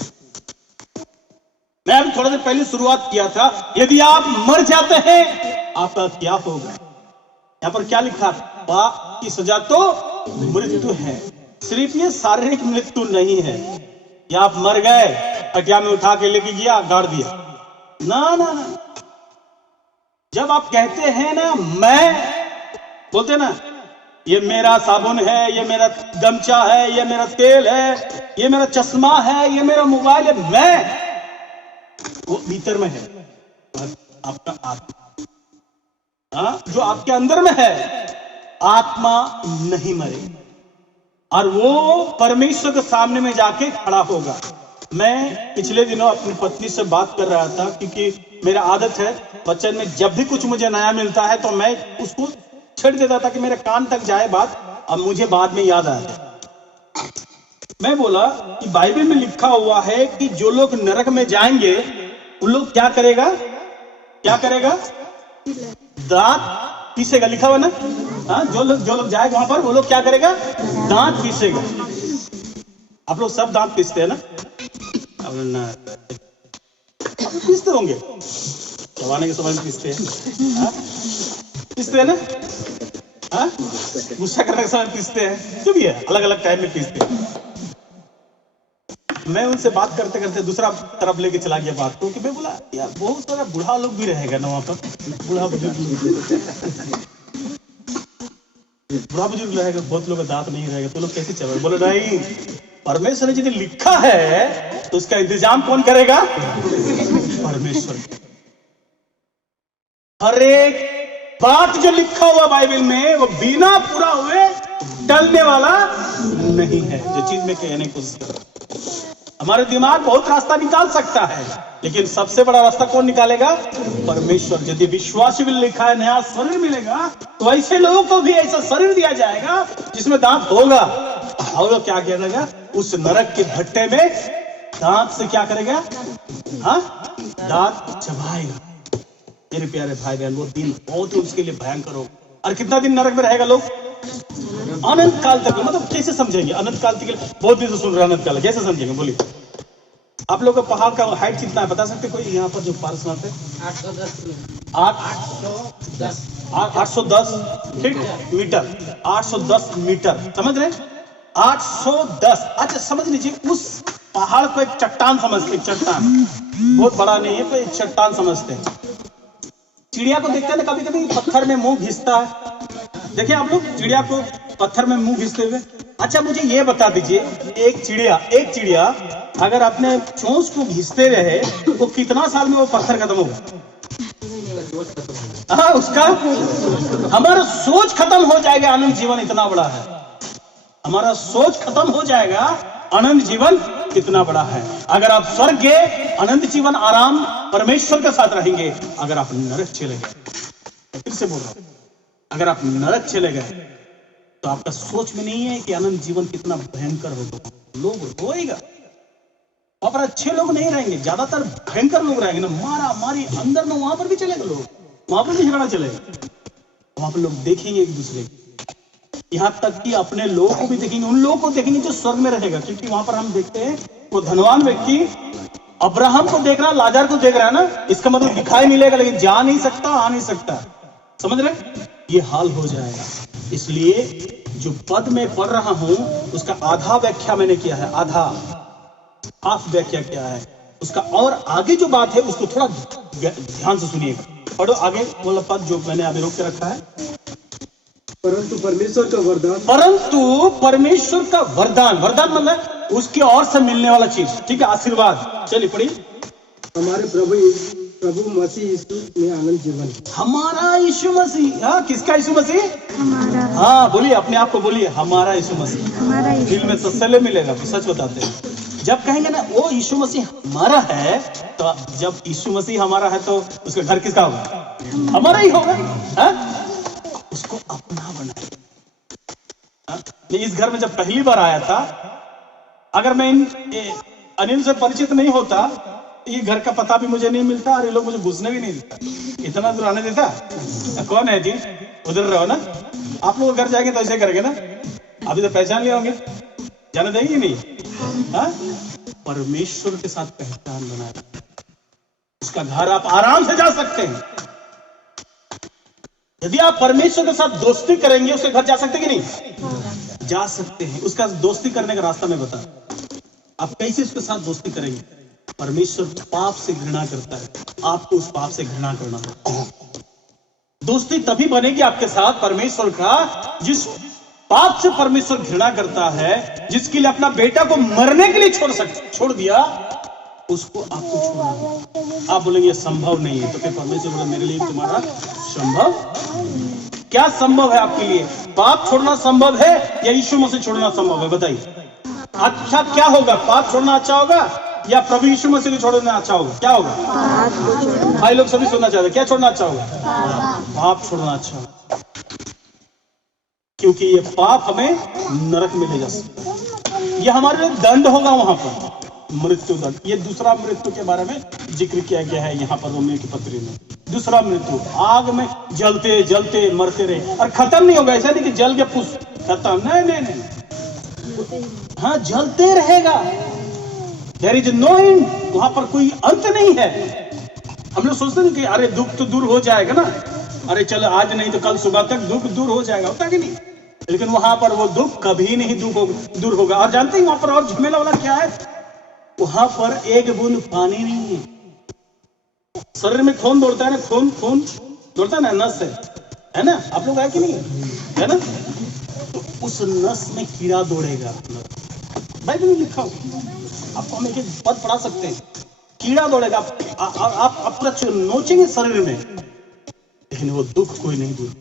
मैं अभी थोड़ा देर पहले शुरुआत किया था, यदि आप मर जाते हैं आपका क्या होगा? यहां पर क्या लिखा? पाप की सजा तो मृत्यु है। सिर्फ ये शारीरिक मृत्यु नहीं है कि आप मर गए, पटिया में उठा के लेके गया, गाड़ दिया। ना ना ना, जब आप कहते हैं ना मैं, बोलते ना ये मेरा साबुन है, ये मेरा गमछा है, ये मेरा तेल है, ये मेरा चश्मा है, ये मेरा मोबाइल है, मैं, वो भीतर में है आपका आत्मा। जो आपके अंदर में है, आत्मा नहीं मरेगी, और वो परमेश्वर के सामने में जाके खड़ा होगा। मैं पिछले दिनों अपनी पत्नी से बात कर रहा था, क्योंकि मेरा आदत है वचन में जब भी कुछ मुझे नया मिलता है तो मैं उसको छेड़ देता था कि मेरे कान तक जाए बात, अब मुझे बाद में याद आया। मैं बोला कि बाइबल में लिखा हुआ है कि जो लोग नरक में जाएंगे उन लोग क्या करेगा? क्या करेगा? दांत पीसेगा, लिखा हुआ ना। हाँ, जो लोग जाएगा वहां पर, वो लोग क्या करेगा? दांत पीसेगा। आप लोग सब दांत पीसते हैं ना? अब ना पीसते होंगे, चबाने के समय पीसते हैं, पीसते हैं ना? हाँ, गुस्सा करने के समय पीसते हैं, जो भी है, अलग अलग टाइम में पीसते हैं। मैं उनसे बात करते करते दूसरा तरफ लेके चला गया बात को, कि मैं बोला यार बहुत सारा बूढ़ा लोग भी रहेगा ना वहां पर, बूढ़ा बुजुर्ग रहेगा, बहुत लोग का दांत नहीं रहेगा, तो लोग कैसे चलेंगे? बोले नहीं, परमेश्वर ने यदि लिखा है तो उसका इंतजाम कौन करेगा? परमेश्वर। हर एक बात जो लिखा हुआ बाइबल में वो बिना पूरा हुए टलने वाला नहीं है। जो चीज में कहने की कोशिश कर रहा हूं, हमारे दिमाग बहुत रास्ता निकाल सकता है, लेकिन सबसे बड़ा रास्ता कौन निकालेगा? परमेश्वर। यदि विश्वासी में लिखा है नया शरीर मिलेगा, तो ऐसे लोगों को भी ऐसा शरीर दिया जाएगा जिसमें दांत होगा। और लोग क्या करेगा? उस नरक के भट्टे में दांत से क्या करेगा? हाँ, दांत चबाएगा। मेरे प्यारे भाई बहन, वो दिन बहुत ही उसके लिए भयंकर होगा। और कितना दिन नरक में रहेगा लोग? अनंत काल तक। मतलब कैसे समझेंगे अनंत काल तक? बहुत दिन से सुन रहे अनंत काल, कैसे समझेंगे? बोलिए। आप लोग का पहाड़ का हाइट कितना है बता सकते कोई? यहाँ पर जो पार्श्वनाथ है 810 ठीक मीटर, 810 मीटर, समझ रहे? 810। अच्छा समझ लीजिए, उस पहाड़ को एक चट्टान समझते, चट्टान बहुत बड़ा नहीं है, कोई चट्टान समझते हैं। चिड़िया को देखते हैं ना, कभी कभी पत्थर में मुंह घिसता है, देखिए आप लोग चिड़िया को पत्थर में मुंह घिसते हुए। अच्छा मुझे ये बता दीजिए, एक चिड़िया अगर अपने चोंच को घिसते रहे तो कितना साल में वो पत्थर खत्म होगा? हाँ, उसका हमारा सोच खत्म हो जाएगा। अनंत जीवन इतना बड़ा है, हमारा सोच खत्म हो जाएगा। अनंत जीवन कितना बड़ा है। अगर आप स्वर्ग गए, अनंत जीवन आराम परमेश्वर के साथ रहेंगे। अगर आप नरक चले गए, फिर से बोल रहा हूं, अगर आप नरक चले गए तो आपका सोच में नहीं है कि अनंत जीवन कितना भयंकर होगा। लोग रोएगा, वहां पर अच्छे लोग नहीं रहेंगे, ज्यादातर भयंकर लोग रहेंगे ना, मारा मारी अंदर में, वहां पर भी चलेगा लोग, वहां पर भी झगड़ा चलेगा, वहां पर लोग देखेंगे एक दूसरे को, यहां तक कि अपने लोगों को भी देखेंगे, उन लोगों को देखेंगे जो स्वर्ग में रहेगा। क्योंकि वहां पर हम देखते हैं वो धनवान व्यक्ति अब्राहम को देख रहा है, लाजर को देख रहा है ना, इसका मतलब दिखाई मिलेगा लेकिन जा नहीं सकता, आ नहीं सकता, समझ रहे? ये हाल हो जाएगा। इसलिए जो पद में पढ़ रहा हूं उसका आधा व्याख्या मैंने किया है, आधा हाफ व्याख्या किया है उसका, और आगे जो बात है उसको थोड़ा ध्यान से सुनिएगा। पढ़ो आगे वाला पद जो मैंने अभी रोक के रखा है। परंतु परमेश्वर का वरदान, परंतु परमेश्वर का वरदान, वरदान मतलब उसकी ओर से मिलने वाला चीज, ठीक है, आशीर्वाद। चलिए पढ़िए। हमारे प्रभु मसीह यीशु में आनंद जीवन। हमारा यीशु मसीह, हाँ किसका यीशु मसीह? हमारा हाँ बोलिए, अपने आप को बोलिए, हमारा यीशु मसीह। हमारा यीशु। दिल में तसल्ली मिलेगा, सच बताते हैं। जब कहेंगे ना वो यीशु मसीह हमारा है, तो जब यीशु मसीह हमारा है तो उसका घर किसका होगा? हमारा ही होगा। हाँ? उसको अपना बनाए। मैं इस घर में जब पहली बार आया था, अगर मैं अनिल से परिचित नहीं होता, ये घर का पता भी मुझे नहीं मिलता और ये लोग मुझे घुसने भी नहीं देता, इतना दूर आने देता। कौन है जी? उधर रहो ना, आप लोग घर जाएंगे तो ऐसे करेंगे ना, अभी तो पहचान लिए होंगे, जाने देंगे नहीं। हाँ? परमेश्वर के साथ पहचान बनाए, उसका घर आप आराम से जा सकते हैं। यदि आप परमेश्वर के साथ दोस्ती करेंगे, उसके घर जा सकते कि नहीं? जा सकते हैं। उसका दोस्ती करने का रास्ता मैं बता, आप कैसे उसके साथ दोस्ती करेंगे? परमेश्वर पाप से घृणा करता है, आपको उस पाप से घृणा करना है। दोस्ती तभी बनेगी आपके साथ परमेश्वर का, जिस पाप से परमेश्वर घृणा करता है, जिसके लिए अपना बेटा को मरने के लिए छोड़ दिया, उसको आपको छोड़ना है। आप बोलेंगे ये संभव नहीं है, तो फिर परमेश्वर बोले मेरे लिए तुम्हारा संभव। क्या संभव है आपके लिए? पाप छोड़ना संभव है या यीशु मसीह छोड़ना संभव है? बताइए। अच्छा क्या होगा, पाप छोड़ना अच्छा होगा या प्रभु यीशु मसीह को छोड़ना अच्छा होगा? क्या होगा भाई लोग सभी सुनना चाहते हैं, क्या छोड़ना अच्छा होगा? पाप छोड़ना अच्छा होगा, क्योंकि ये पाप हमें नरक में ले जा सकता है। ये हमारे लिए दंड होगा, वहां पर मृत्यु दंड। ये दूसरा मृत्यु के बारे में जिक्र किया गया है यहाँ पर रोमियो की पत्री में। दूसरा मृत्यु आग में जलते जलते मरते रहे, और खत्म नहीं होगा। ऐसा नहीं कि जल के पुष्प खत्म, नहीं, हाँ जलते रहेगा। देयर इज नो एंड, वहां पर कोई अंत नहीं है। हम लोग सोचते हैं कि अरे दुख तो दूर हो जाएगा ना, अरे चलो आज नहीं तो कल सुबह तक दुख दूर हो जाएगा, होता कि नहीं? लेकिन वहां पर वो दुख कभी नहीं दूर होगा। और जानते हैं वहां पर और झमेला वाला क्या है? वहां पर एक बूंद पानी नहीं है। शरीर में खून दौड़ता है ना, खून दौड़ता है ना, नस है ना, आप लोग आए कि नहीं है ना? तो उस नस में कीड़ा दौड़ेगा। बाइबल में लिखा हो, आपको हम एक पद पढ़ा सकते हैं, कीड़ा दौड़ेगा, आप अपना नोचेंगे शरीर में, लेकिन वो दुख कोई नहीं दूर।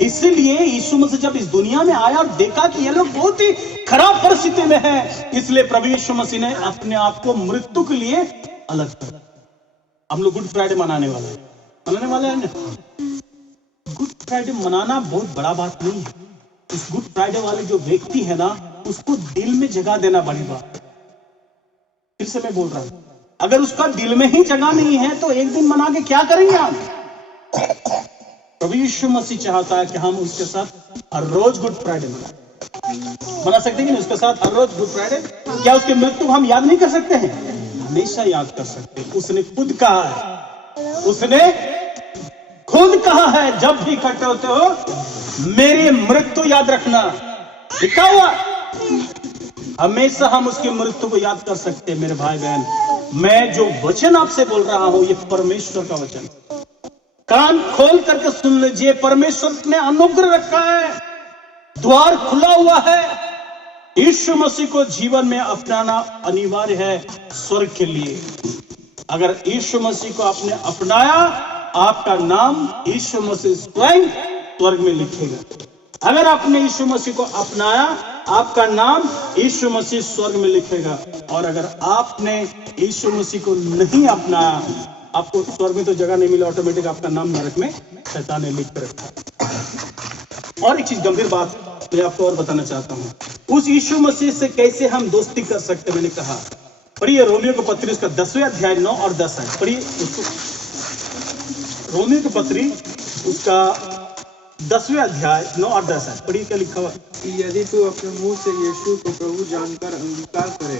इसलिए यीशु मसीह जब इस दुनिया में आया और देखा कि ये लोग बहुत ही खराब परिस्थिति में हैं, इसलिए प्रभु यीशु मसीह ने अपने आप को मृत्यु के लिए अलग कर। हम लोग गुड फ्राइडे मनाने वाले हैं ना। गुड फ्राइडे मनाना बहुत बड़ा बात नहीं है। उस गुड फ्राइडे वाले जो व्यक्ति है ना, उसको दिल में जगह देना बड़ी बात। फिर से मैं बोल रहा हूं, अगर उसका दिल में ही जगह नहीं है तो एक दिन मना के क्या करेंगे हम? प्रभु यीशु मसीह चाहता है कि हम उसके साथ हर रोज गुड फ्राइडे मना सकते हैं, उसके साथ हर रोज गुड फ्राइडे। क्या उसके मृत्यु को हम याद नहीं कर सकते हैं? हमेशा याद कर सकते हैं। उसने खुद कहा है, जब भी इकट्ठे होते हो मेरी मृत्यु याद रखना। लिखा हुआ। हमेशा हम उसकी मृत्यु को याद कर सकते हैं मेरे भाई बहन। मैं जो वचन आपसे बोल रहा हूं ये परमेश्वर का वचन, कान खोल करके सुन लीजिए। परमेश्वर ने अनुग्रह रखा है, द्वार खुला हुआ है। यीशु मसीह को जीवन में अपनाना अनिवार्य है स्वर्ग के लिए। अगर यीशु मसीह को आपने अपनाया, आपका नाम यीशु मसीह स्वयं स्वर्ग में लिखेगा। अगर आपने यीशु मसीह को अपनाया, आपका नाम यीशु मसीह स्वर्ग में लिखेगा। और अगर आपने यीशु मसीह को नहीं अपनाया, आपको स्वर्ग में तो जगह नहीं मिला, ऑटोमेटिक आपका नाम नरक में शैतान ने लिख कर रखा। और एक चीज, गंभीर बात मैं आपको और बताना चाहता हूं। उस यीशु मसीह से कैसे हम दोस्ती कर सकते, मैंने कहा पढ़िए रोमियो के पत्री उसका 10वें अध्याय 9 और 10 है। पढ़िए उसको, रोमियो के पत्री उसका 10वें अध्याय 9 और 10 है। पढ़िए क्या लिखा हुआ। कि यदि तू अपने मुंह से यीशु को प्रभु जानकर अंगीकार करे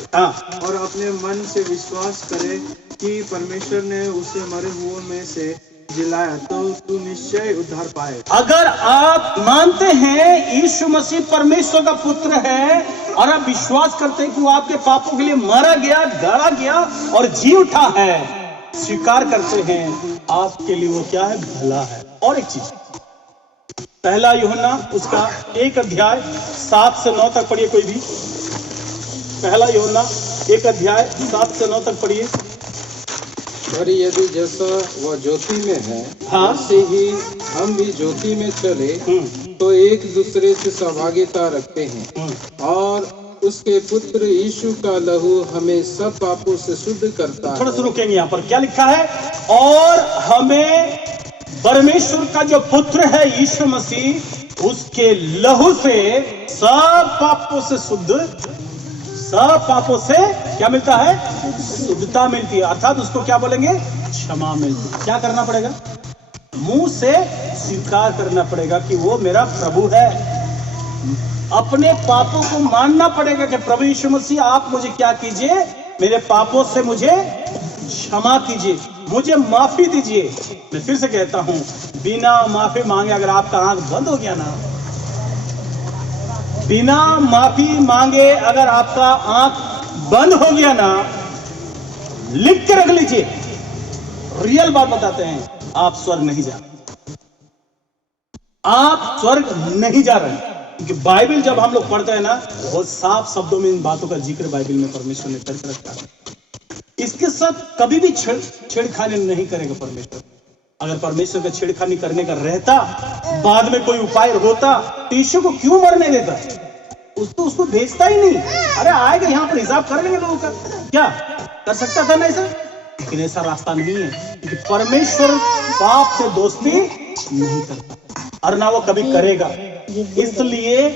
और अपने मन से विश्वास करे कि परमेश्वर ने उसे मरे हुओं में से जिलाया, तो तू निश्चय उद्धार पाए। अगर आप मानते हैं यीशु मसीह परमेश्वर का पुत्र है और आप विश्वास करते हैं कि वो आपके पापों के लिए मारा गया, गाड़ा गया और जी उठा है, स्वीकार करते हैं, आपके लिए वो क्या है, भला है। और एक चीज, पहला यूहन्ना उसका 1 अध्याय 7 से 9 तक पढ़िए कोई भी। पहला यूहन्ना 1 अध्याय 7 से 9 तक पढ़िए। और यदि जैसा वह ज्योति में है, हाँ। वैसे ही हम भी ज्योति में चले तो एक दूसरे से सहभागिता रखते हैं। और उसके पुत्र यीशु का लहू हमें सब पापों से शुद्ध करता थोड़ा है। सा रुकेंगे यहाँ पर, क्या लिखा है, और हमें परमेश्वर का जो पुत्र है यीशु मसीह, उसके लहू से सब पापों से शुद्ध, सब पापों से क्या मिलता है, शुद्धता मिलती है। अर्थात उसको क्या बोलेंगे, क्षमा मिलती है। क्या करना पड़ेगा, मुंह से स्वीकार करना पड़ेगा कि वो मेरा प्रभु है। अपने पापों को मानना पड़ेगा कि प्रभु यीशु मसीह आप मुझे क्या कीजिए, मेरे पापों से मुझे क्षमा कीजिए, मुझे माफी दीजिए। मैं फिर से कहता हूं, बिना माफी मांगे अगर आपका आंख बंद हो गया ना, बिना माफी मांगे अगर आपका आंख बंद हो गया ना, लिख के रख लीजिए, रियल बात बताते हैं, आप स्वर्ग नहीं जा रहे, आप स्वर्ग नहीं जा रहे। क्योंकि बाइबल जब हम लोग पढ़ते हैं ना, बहुत साफ शब्दों में इन बातों का जिक्र बाइबल में परमेश्वर ने करके रखा है। इसके साथ कभी भी छेड़खानी नहीं करेगा परमेश्वर। अगर परमेश्वर का छेड़खानी करने का रहता, बाद में कोई उपाय होता, तो यीशु को क्यों मरने देता, उसको भेजता ही नहीं। अरे आएगा यहाँ पर हिसाब कर लेंगे लोगों का, क्या कर सकता था ना ऐसा, लेकिन ऐसा रास्ता नहीं है। क्योंकि परमेश्वर पाप से दोस्ती नहीं करता और ना वो कभी करेगा। इसलिए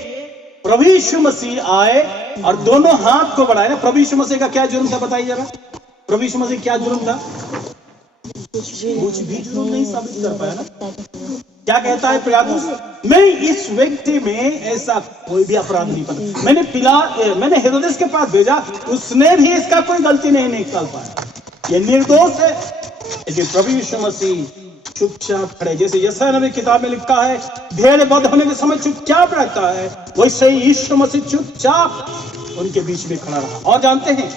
प्रभु यीशु मसीह आए और दोनों हाथ को बढ़ाए ना। प्रभु यीशु मसीह का क्या जुर्म था बताइए जरा, प्रभु यीशु मसीह क्या जुर्म था, कुछ भी जुर्म नहीं साबित कर पाया ना। क्या कहता है पिलातुस, मैं इस व्यक्ति में ऐसा कोई भी अपराध नहीं पाया। मैंने हेरोदेस के पास भेजा, उसने भी इसका कोई गलती नहीं निकाल पाया, ये निर्दोष है। लेकिन प्रभु यीशु मसीह चुपचाप खड़े, जैसे यशायाह नबी किताब में लिखा है, भेड़ बंद होने के समय चुपचाप रहता है, वैसे ही यीशु मसीह चुपचाप उनके बीच में खड़ा रहा। और जानते हैं,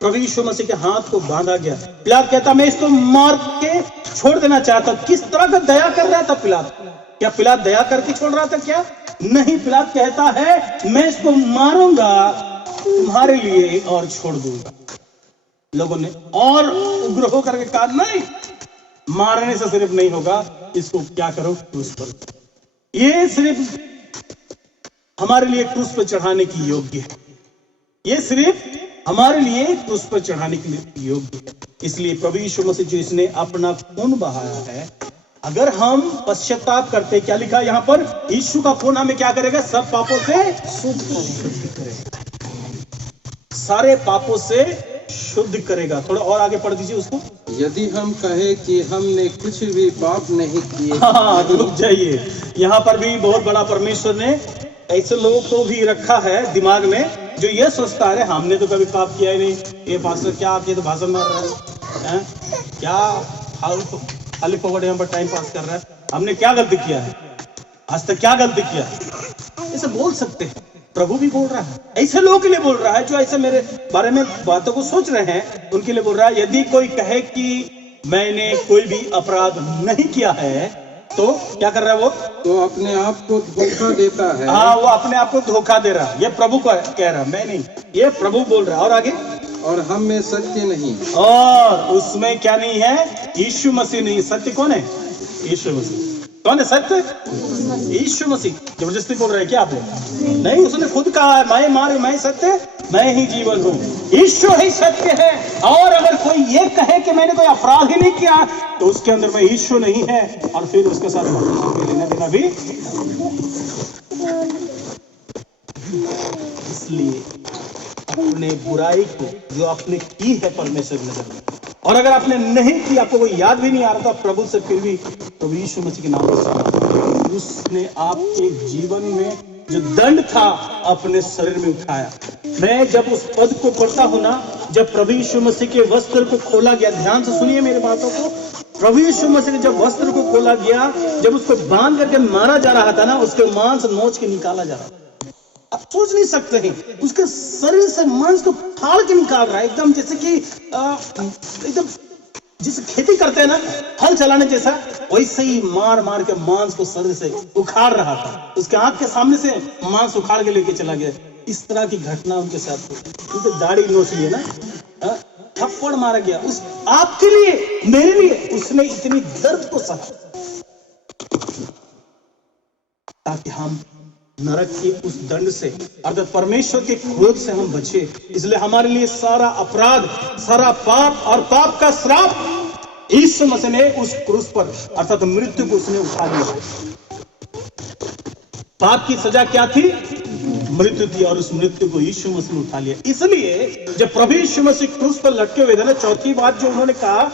प्रभु यीशु मसीह के हाथ को बांधा गया। पिलात कहता, मैं इसको मार के छोड़ देना चाहता। किस तरह का दया कर रहा था पिलात, क्या पिलात दया करके छोड़ रहा था क्या, नहीं। पिलात कहता है, मैं इसको मारूंगा तुम्हारे लिए और छोड़ दूंगा। लोगों ने और उग्र होकर के कहा, नहीं, मारने से सिर्फ नहीं होगा, इसको क्या करो, क्रूस पर। ये सिर्फ हमारे लिए क्रूस पर चढ़ाने की योग्य है, ये सिर्फ हमारे लिए क्रूस पर चढ़ाने के लिए योग्य है। इसलिए प्रभु यीशु मसीह जो इसने अपना खून बहाया है, अगर हम पश्चाताप करते, क्या लिखा है यहाँ पर, यीशु का खून हमें क्या करेगा, सब पापों से शुद्ध करेगा, सारे पापों से शुद्ध करेगा। थोड़ा और आगे पढ़ दीजिए उसको। यदि हम कहे कि हमने कुछ भी पाप नहीं किए, हाँ, रुक जाइए, यहाँ पर भी बहुत बड़ा परमेश्वर ने ऐसे लोगों को भी रखा है दिमाग में, जो ये सोचता है, हमने तो कभी पाप किया ही नहीं, ये पास्टर क्या आपके तो भाषण मार रहा है, क्या खाली पकड़ यहाँ पर टाइम पास कर रहा है, हमने क्या गलती किया है, आज तक क्या गलती किया है, ये से बोल सकते हैं, प्रभु भी बोल रहा है, ऐसे लोगों के लिए बोल रहा है जो ऐसे मेरे बारे में बातों को सोच रहे हैं, उनके लिए बोल रहा है। यदि कोई कहे कि मैंने कोई भी अपराध नहीं किया है, तो क्या कर रहा है वो? तो अपने आप को धोखा देता है। हाँ, वो अपने आप को धोखा दे रहा है। ये प्रभु को कह रहा है, मैं नहीं, ये प्रभु बोल रहा है। और आगे, और हम में सत्य नहीं, और उसमें क्या नहीं है? यीशु मसीह नहीं। सत्य कौन है? यीशु मसीह। कौन है सत्य? यीशु मसीह। जबरदस्ती बोल रहे हैं क्या आप लोग? नहीं, उसने खुद कहा है, मैं मार्ग, मैं सत्य, मैं ही जीवन हूँ। यीशु ही सत्य है। और अगर कोई ये कहे कि मैंने कोई अपराध ही नहीं किया, तो उसके अंदर में यीशु नहीं है, और फिर उसके साथ लेना देना भी। इसलिए अपने बुराई को जो आपने की है परमेश्वर की नजर में, और अगर आपने नहीं की, आपको कोई याद भी नहीं आ रहा था, प्रभु से फिर भी प्रभु यीशु मसीह के नाम पर उसने आपके जीवन में जो दंड था अपने शरीर में उठाया। मैं जब उस पद को पढ़ता हूं ना, जब प्रभु यीशु मसीह के वस्त्र को खोला गया, ध्यान से सुनिए मेरे बातों को, प्रभु यीशु मसीह के जब वस्त्र को खोला गया, जब उसको बांध करके मारा जा रहा था ना, उसके मांस नोच के निकाला जा रहा था। आप सोच नहीं सकते हैं, उसके शरीर से मांस को फाड़ के निकाल रहा है, एकदम जैसे कि एकदम जिसे खेती करते हैं ना, हल चलाने जैसा, वैसे ही मार मार के मांस को शरीर से उखाड़ रहा था। उसके आंख के सामने से मांस उखाड़ के लेके चला गया। इस तरह की घटना उनके साथ हुई। उनके दाढ़ी नोच लिए ना, थप्पड़ मारा गया। उस आपके लिए, मेरे लिए उसने इतनी दर्द को सहा ताकि हम नरक के उस दंड से, अर्थात परमेश्वर के क्रोध से हम बचे। इसलिए हमारे लिए सारा अपराध, सारा पाप और पाप का श्राप यीशु मसीह ने उस क्रूस पर, अर्थात मृत्यु को उसने उठा लिया। पाप की सजा क्या थी? मृत्यु थी, और उस मृत्यु को यीशु मसीह ने उठा लिया। इसलिए जब प्रभु यीशु मसीह क्रूस पर लटके हुए थे ना, चौथी बात जो उन्होंने कहा,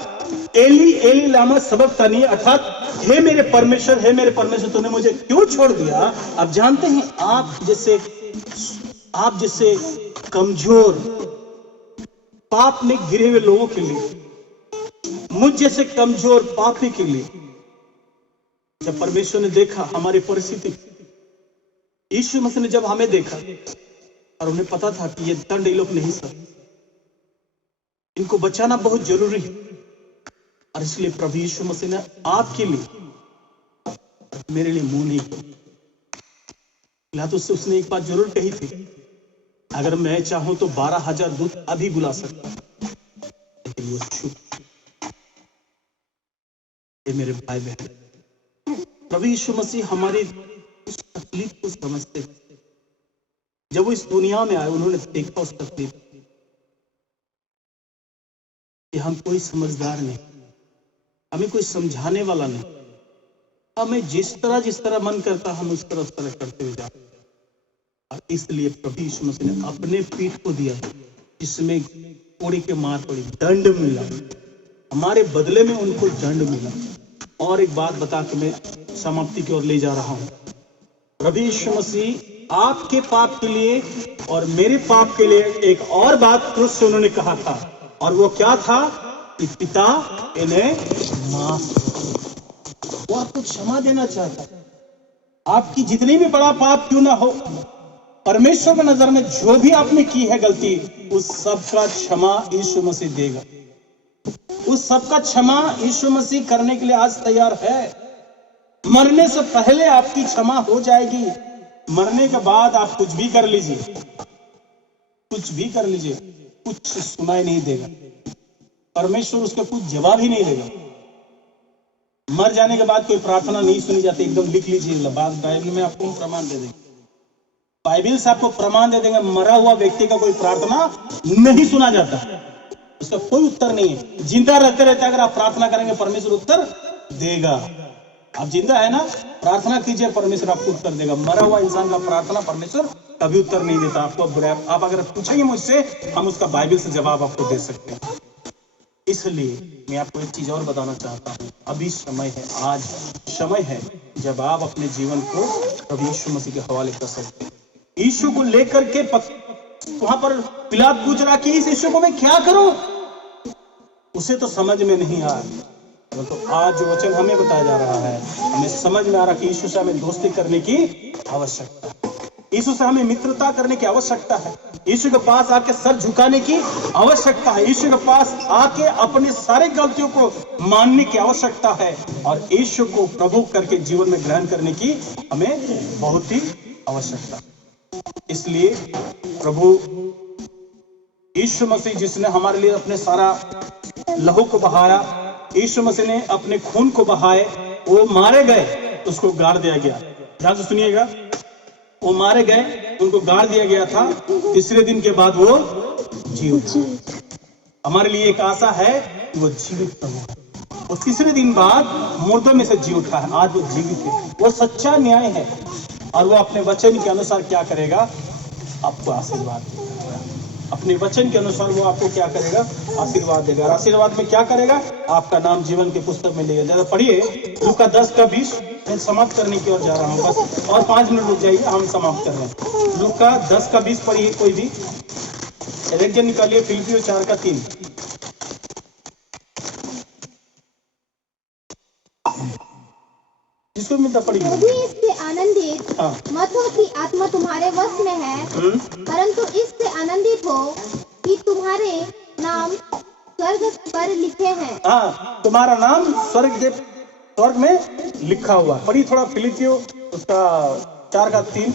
एली एली लामा सबक्तानी, अर्थात हे मेरे परमेश्वर तूने मुझे क्यों छोड़ दिया। आप जानते हैं, आप जैसे कमजोर पाप में घिरे हुए लोगों के लिए, मुझ जैसे कमजोर पापी के लिए, जब परमेश्वर ने देखा हमारी परिस्थिति, यीशु मसीह ने जब हमें देखा, और उन्हें पता था कि ये दंड ये लोग नहीं सह, इनको बचाना बहुत जरूरी है, और इसलिए प्रभु यीशु मसीह ने आपके लिए, मेरे लिए मुंह नहीं खोला। तो उसने एक बात जरूर कही थी, अगर मैं चाहूं तो 12,000 दूत अभी बुला सकता, लेकिन वो चुप। ये मेरे भाई बहन, प्रभु यीशु मसीह हमारी उस तकलीफ को समझते। जब वो इस दुनिया में आए, उन्होंने देखा उस तकलीफ कि हम कोई समझदार नहीं, हमें कोई समझाने वाला नहीं, हमें जिस तरह मन करता हम उस तरह करते हुए जाते। और इसलिए प्रभु यीशु मसीह ने अपने पीठ को दिया, जिसमें कोड़ी के मार पड़ी, दंड मिला, हमारे बदले में उनको दंड मिला। और एक बात बता के मैं समाप्ति की ओर ले जा रहा हूं। प्रभु यीशु मसीह आपके पाप के लिए और मेरे पाप के लिए एक और बात क्रूस से उन्होंने कहा था, और वो क्या था? कि पिता इन्हें माफ, वो आपको क्षमा देना चाहता है। आपकी जितनी भी बड़ा पाप क्यों ना हो, परमेश्वर की नजर में जो भी आपने की है गलती, उस सब का क्षमा यीशु मसीह देगा। उस सब का क्षमा यीशु मसीह करने के लिए आज तैयार है। मरने से पहले आपकी क्षमा हो जाएगी, मरने के बाद आप कुछ भी कर लीजिए, कुछ भी कर लीजिए, कुछ सुनाई नहीं देगा, परमेश्वर उसका कुछ जवाब ही नहीं देगा। मर जाने के बाद कोई प्रार्थना नहीं सुनी जाती। एकदम लिख लीजिए, बाइबल में आपको प्रमाण दे देंगे, बाइबल से आपको प्रमाण दे देंगे, मरा हुआ व्यक्ति का कोई प्रार्थना नहीं सुना जाता, उसका कोई उत्तर नहीं है। जिंदा रहते रहते अगर आप प्रार्थना करेंगे, परमेश्वर उत्तर देगा। आप जिंदा है ना, प्रार्थना कीजिए, परमेश्वर आपको उत्तर देगा। मरा हुआ इंसान का प्रार्थना परमेश्वर कभी उत्तर नहीं देता। आप अगर पूछेंगे मुझसे, हम उसका बाइबल से जवाब आपको दे सकते हैं। इसलिए मैं आपको एक चीज और बताना चाहता हूँ, अभी समय है, आज समय है जब आप अपने जीवन को प्रभु यीशु मसीह के हवाले कर सकते हैं। यीशु को लेकर के वहां पर पिलात पूछ रहा कि इस यीशु को मैं क्या करूं, उसे तो समझ में नहीं आ रहा। तो आज जो वचन हमें बताया जा रहा है, हमें समझ में आ रहा कि यीशु से हमें दोस्ती करने की आवश्यकता है। यीशु से हमें मित्रता करने की आवश्यकता है। यीशु के पास आके सर झुकाने की आवश्यकता है। यीशु के पास आके अपने सारे गलतियों को मानने की आवश्यकता है और यीशु को प्रभु करके जीवन में ग्रहण करने की हमें बहुत ही आवश्यकता है। इसलिए प्रभु यीशु मसीह जिसने हमारे लिए अपने सारा लहू को बहाया, यीशु मसीह ने अपने खून को बहाए, वो मारे गए, उसको गाड़ दिया गया। ध्यान से सुनिएगा, वो मारे गए, उनको गाड़ दिया गया था, तीसरे दिन के बाद वो जी उठे। हमारे लिए एक आशा है कि वो जीवित प्रभु है। वो तीसरे दिन बाद मुर्दों में से जी उठा है, आज वो जीवित है। वो सच्चा न्याय है और वो अपने वचन के अनुसार क्या करेगा? आपको आशीर्वाद देगा। अपने वचन के अनुसार वो आपको क्या करेगा? आशीर्वाद देगा। और आशीर्वाद में क्या करेगा? आपका नाम जीवन के पुस्तक में लेगा। जरा पढ़िए लूका 10:20। मैं समाप्त करने की ओर जा रहा हूँ, बस और 5 मिनट रुक जाइए, हम समाप्त कर रहे हैं। लूका 10:20 पढ़िए कोई भी, एक जन निकालिए। फिलिपियों 4:3। जिसको मिलता पढ़िए। प्रभु इससे आनंदित मत हो कि आत्मा तुम्हारे वश में है, परंतु इससे आनंदित हो कि तुम्हारे नाम स्वर्ग पर लिखे हैं। हाँ, तुम्हारा नाम स्वर्ग में लिखा हुआ। पढ़िए थोड़ा फिलिपियों उसका 4:3।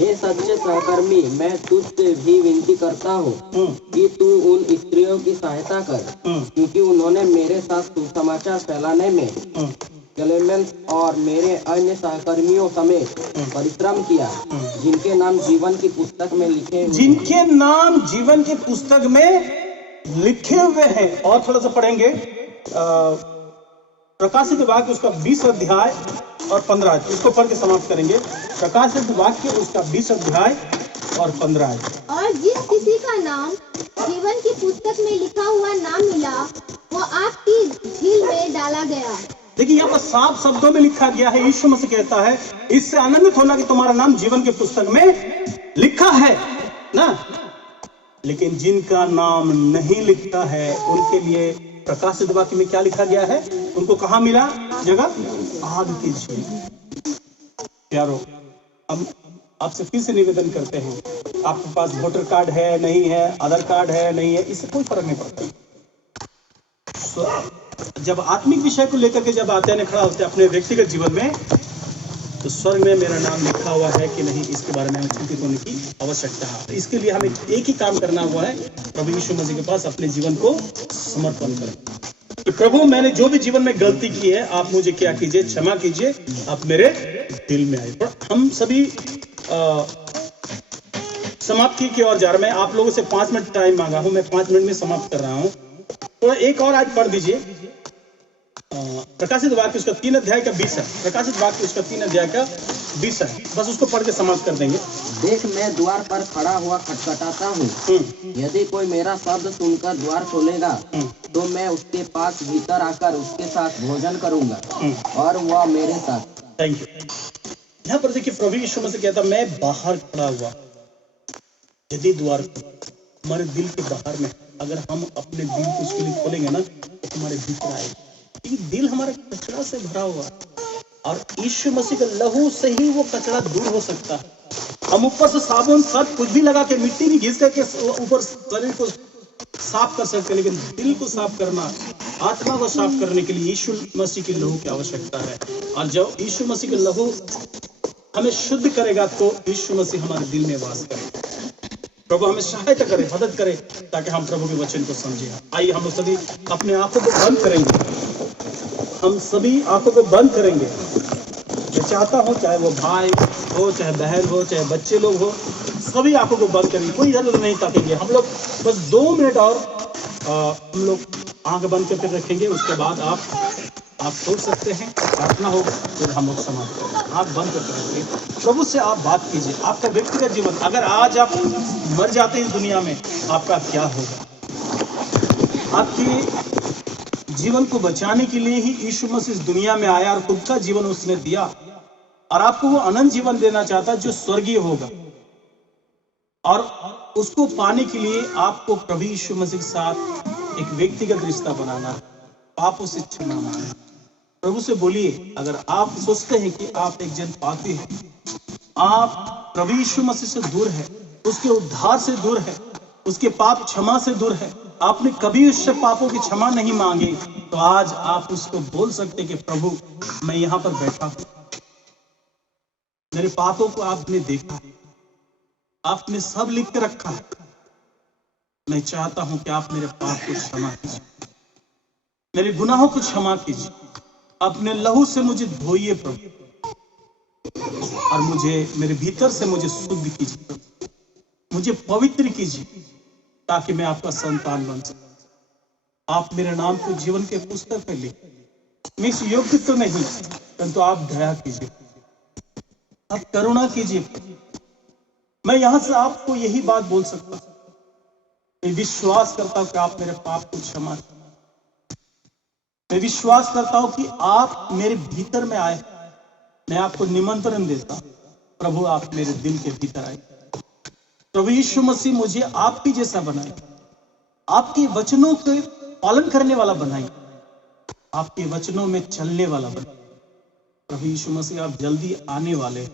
हे सच्चे सहकर्मी, मैं तुझसे भी विनती करता हूँ कि तू उन स्त्रियों की सहायता कर, क्योंकि उन्होंने मेरे साथ सुसमाचार फैलाने में क्लेमेंस और मेरे अन्य सहकर्मियों समेत परिश्रम किया, जिनके नाम जीवन की पुस्तक में लिखे हुए हैं। और थोड़ा सा पढ़ेंगे प्रकाशित वाक्य उसका 20 अध्याय और 15, इसको पढ़ के समाप्त करेंगे। प्रकाशित वाक्य उसका 20 अध्याय और 15। और जिस किसी का नाम जीवन की पुस्तक में लिखा हुआ ना मिला, वो आग की झील में डाला गया। देखिए यहाँ पर साफ शब्दों में लिखा गया है। यीशु मसीह कहता है इससे आनंदित होना कि तुम्हारा नाम जीवन के पुस्तक में लिखा है ना, लेकिन जिनका नाम नहीं लिखा है उनके लिए प्रकाशित वाक्य में क्या लिखा गया है? उनको कहाँ मिला जगह? आग की झील। प्यारो, हम आपसे फिर से निवेदन करते हैं, आपके पास वोटर कार्ड है नहीं है, आधार कार्ड है नहीं है, इससे कोई फर्क नहीं पड़ता। जब आत्मिक विषय को लेकर के जब आते हैं, खड़ा होते हैं अपने व्यक्तिगत जीवन में, तो स्वर्ग में मेरा नाम लिखा हुआ है कि नहीं, इसके बारे में हमें चिंतित होने की आवश्यकता है। तो इसके लिए हमें एक ही काम करना हुआ है, प्रभु यीशु मसीह के पास अपने जीवन को समर्पण करें कि प्रभु मैंने जो भी जीवन में गलती की है, आप मुझे क्या कीजिए, क्षमा कीजिए, आप मेरे दिल में आए। पर हम सभी समाप्ति की ओर जा रहे हैं। मैं आप लोगों से 5 मिनट टाइम मांगा हूं, मैं 5 मिनट में समाप्त कर रहा हूं। तो एक और आज पढ़ दीजिए प्रकाशित वाक्य उसका 3 अध्याय का 20 है। प्रकाशित वाक्य उसका 3 अध्याय का 20 है, बस उसको पढ़ के समाप्त कर देंगे। देख, मैं द्वार पर खड़ा हुआ खटखटाता हूँ। यदि कोई मेरा शब्द सुनकर द्वार खोलेगा, तो मैं उसके पास भीतर आकर उसके साथ भोजन करूंगा और वह मेरे साथ। Thank you. यहाँ पर देखिए प्रभु यीशु मसीह कहता मैं बाहर खड़ा हुआ, यदि द्वार हमारे दिल के बाहर में, अगर हम अपने दिल को उसके लिए खोलेंगे ना, तो हमारे भीतर आएगा। क्योंकि दिल हमारे कचरा से भरा हुआ और यीशु मसीह के लहू से ही वो कचरा दूर हो सकता है। हम ऊपर से साबुन सब कुछ भी लगा के, मिट्टी भी घिस करके ऊपर शरीर को साफ कर सकते हैं, लेकिन दिल को साफ करना, आत्मा को साफ करने के लिए यीशु मसीह के लहू की आवश्यकता है। और जब यीशु मसीह के लहू हमें शुद्ध करेगा, तो यीशु मसीह हमारे दिल में वास करेगा। प्रभु हमें सहायता करे, मदद करे, ताकि हम प्रभु के वचन को समझें। आइए हम सभी अपने आंखों को बंद करेंगे, हम सभी आंखों को बंद करेंगे। मैं चाहता हूं चाहे वो भाई हो, चाहे बहन हो, चाहे बच्चे लोग हो, सभी आंखों को बंद करेंगे, कोई इधर उधर नहीं ताकेंगे। हम लोग बस 2 मिनट और हम लोग आंख बंद करके रखेंगे। उसके बाद आप सोच सकते हैं, प्रार्थना होगा, फिर हम लोग समाप्त करेंगे। आंख बंद करके रखिए, प्रभु से आप बात कीजिए। आपका व्यक्तिगत जीवन, अगर आज आप मर जाते हैं इस दुनिया में, आपका क्या होगा? आपकी जीवन को बचाने के लिए ही यीशु मसीह इस दुनिया में आया और खुद का जीवन उसने दिया, और आपको वो अनंत जीवन देना चाहता है जो स्वर्गीय होगा। और उसको पाने के लिए आपको प्रभु यीशु मसीह के साथ एक व्यक्तिगत रिश्ता बनाना, पापों से क्षमा मांगना। प्रभु से बोलिए, अगर आप सोचते हैं कि आप एक जन पापी हैं, आप प्रभु यीशु मसीह से दूर है, उसके उद्धार से दूर है, उसके पाप क्षमा से दूर है, आपने कभी उससे पापों की क्षमा नहीं मांगी, तो आज आप उसको बोल सकते कि प्रभु मैं यहाँ पर बैठा हूं, मेरे पापों को आपने देखा है, आपने सब लिख के रखा है, मैं चाहता हूं कि आप मेरे पाप को क्षमा कीजिए, मेरे गुनाहों को क्षमा कीजिए, अपने लहू से मुझे धोइए प्रभु, और मुझे मेरे भीतर से मुझे शुद्ध कीजिए प्रभु, मुझे पवित्र कीजिए, ताकि मैं आपका संतान बन सकूं। आप मेरे नाम को जीवन के पुस्तक में लिख, मैं इस योग्य तो नहीं, परंतु आप दया कीजिए, आप करुणा कीजिए। मैं यहां से आपको यही बात बोल सकता हूं, मैं विश्वास करता हूं कि आप मेरे पाप को क्षमा करें, मैं विश्वास करता हूं कि आप मेरे भीतर में आए, मैं आपको निमंत्रण देता हूं, प्रभु आप मेरे दिल के भीतर आए, प्रभु यीशु मसीह मुझे आपकी जैसा बनाए, आपके वचनों के पालन करने वाला बनाए, आपके वचनों में चलने वाला बनाए। प्रभु यीशु मसीह आप जल्दी आने वाले,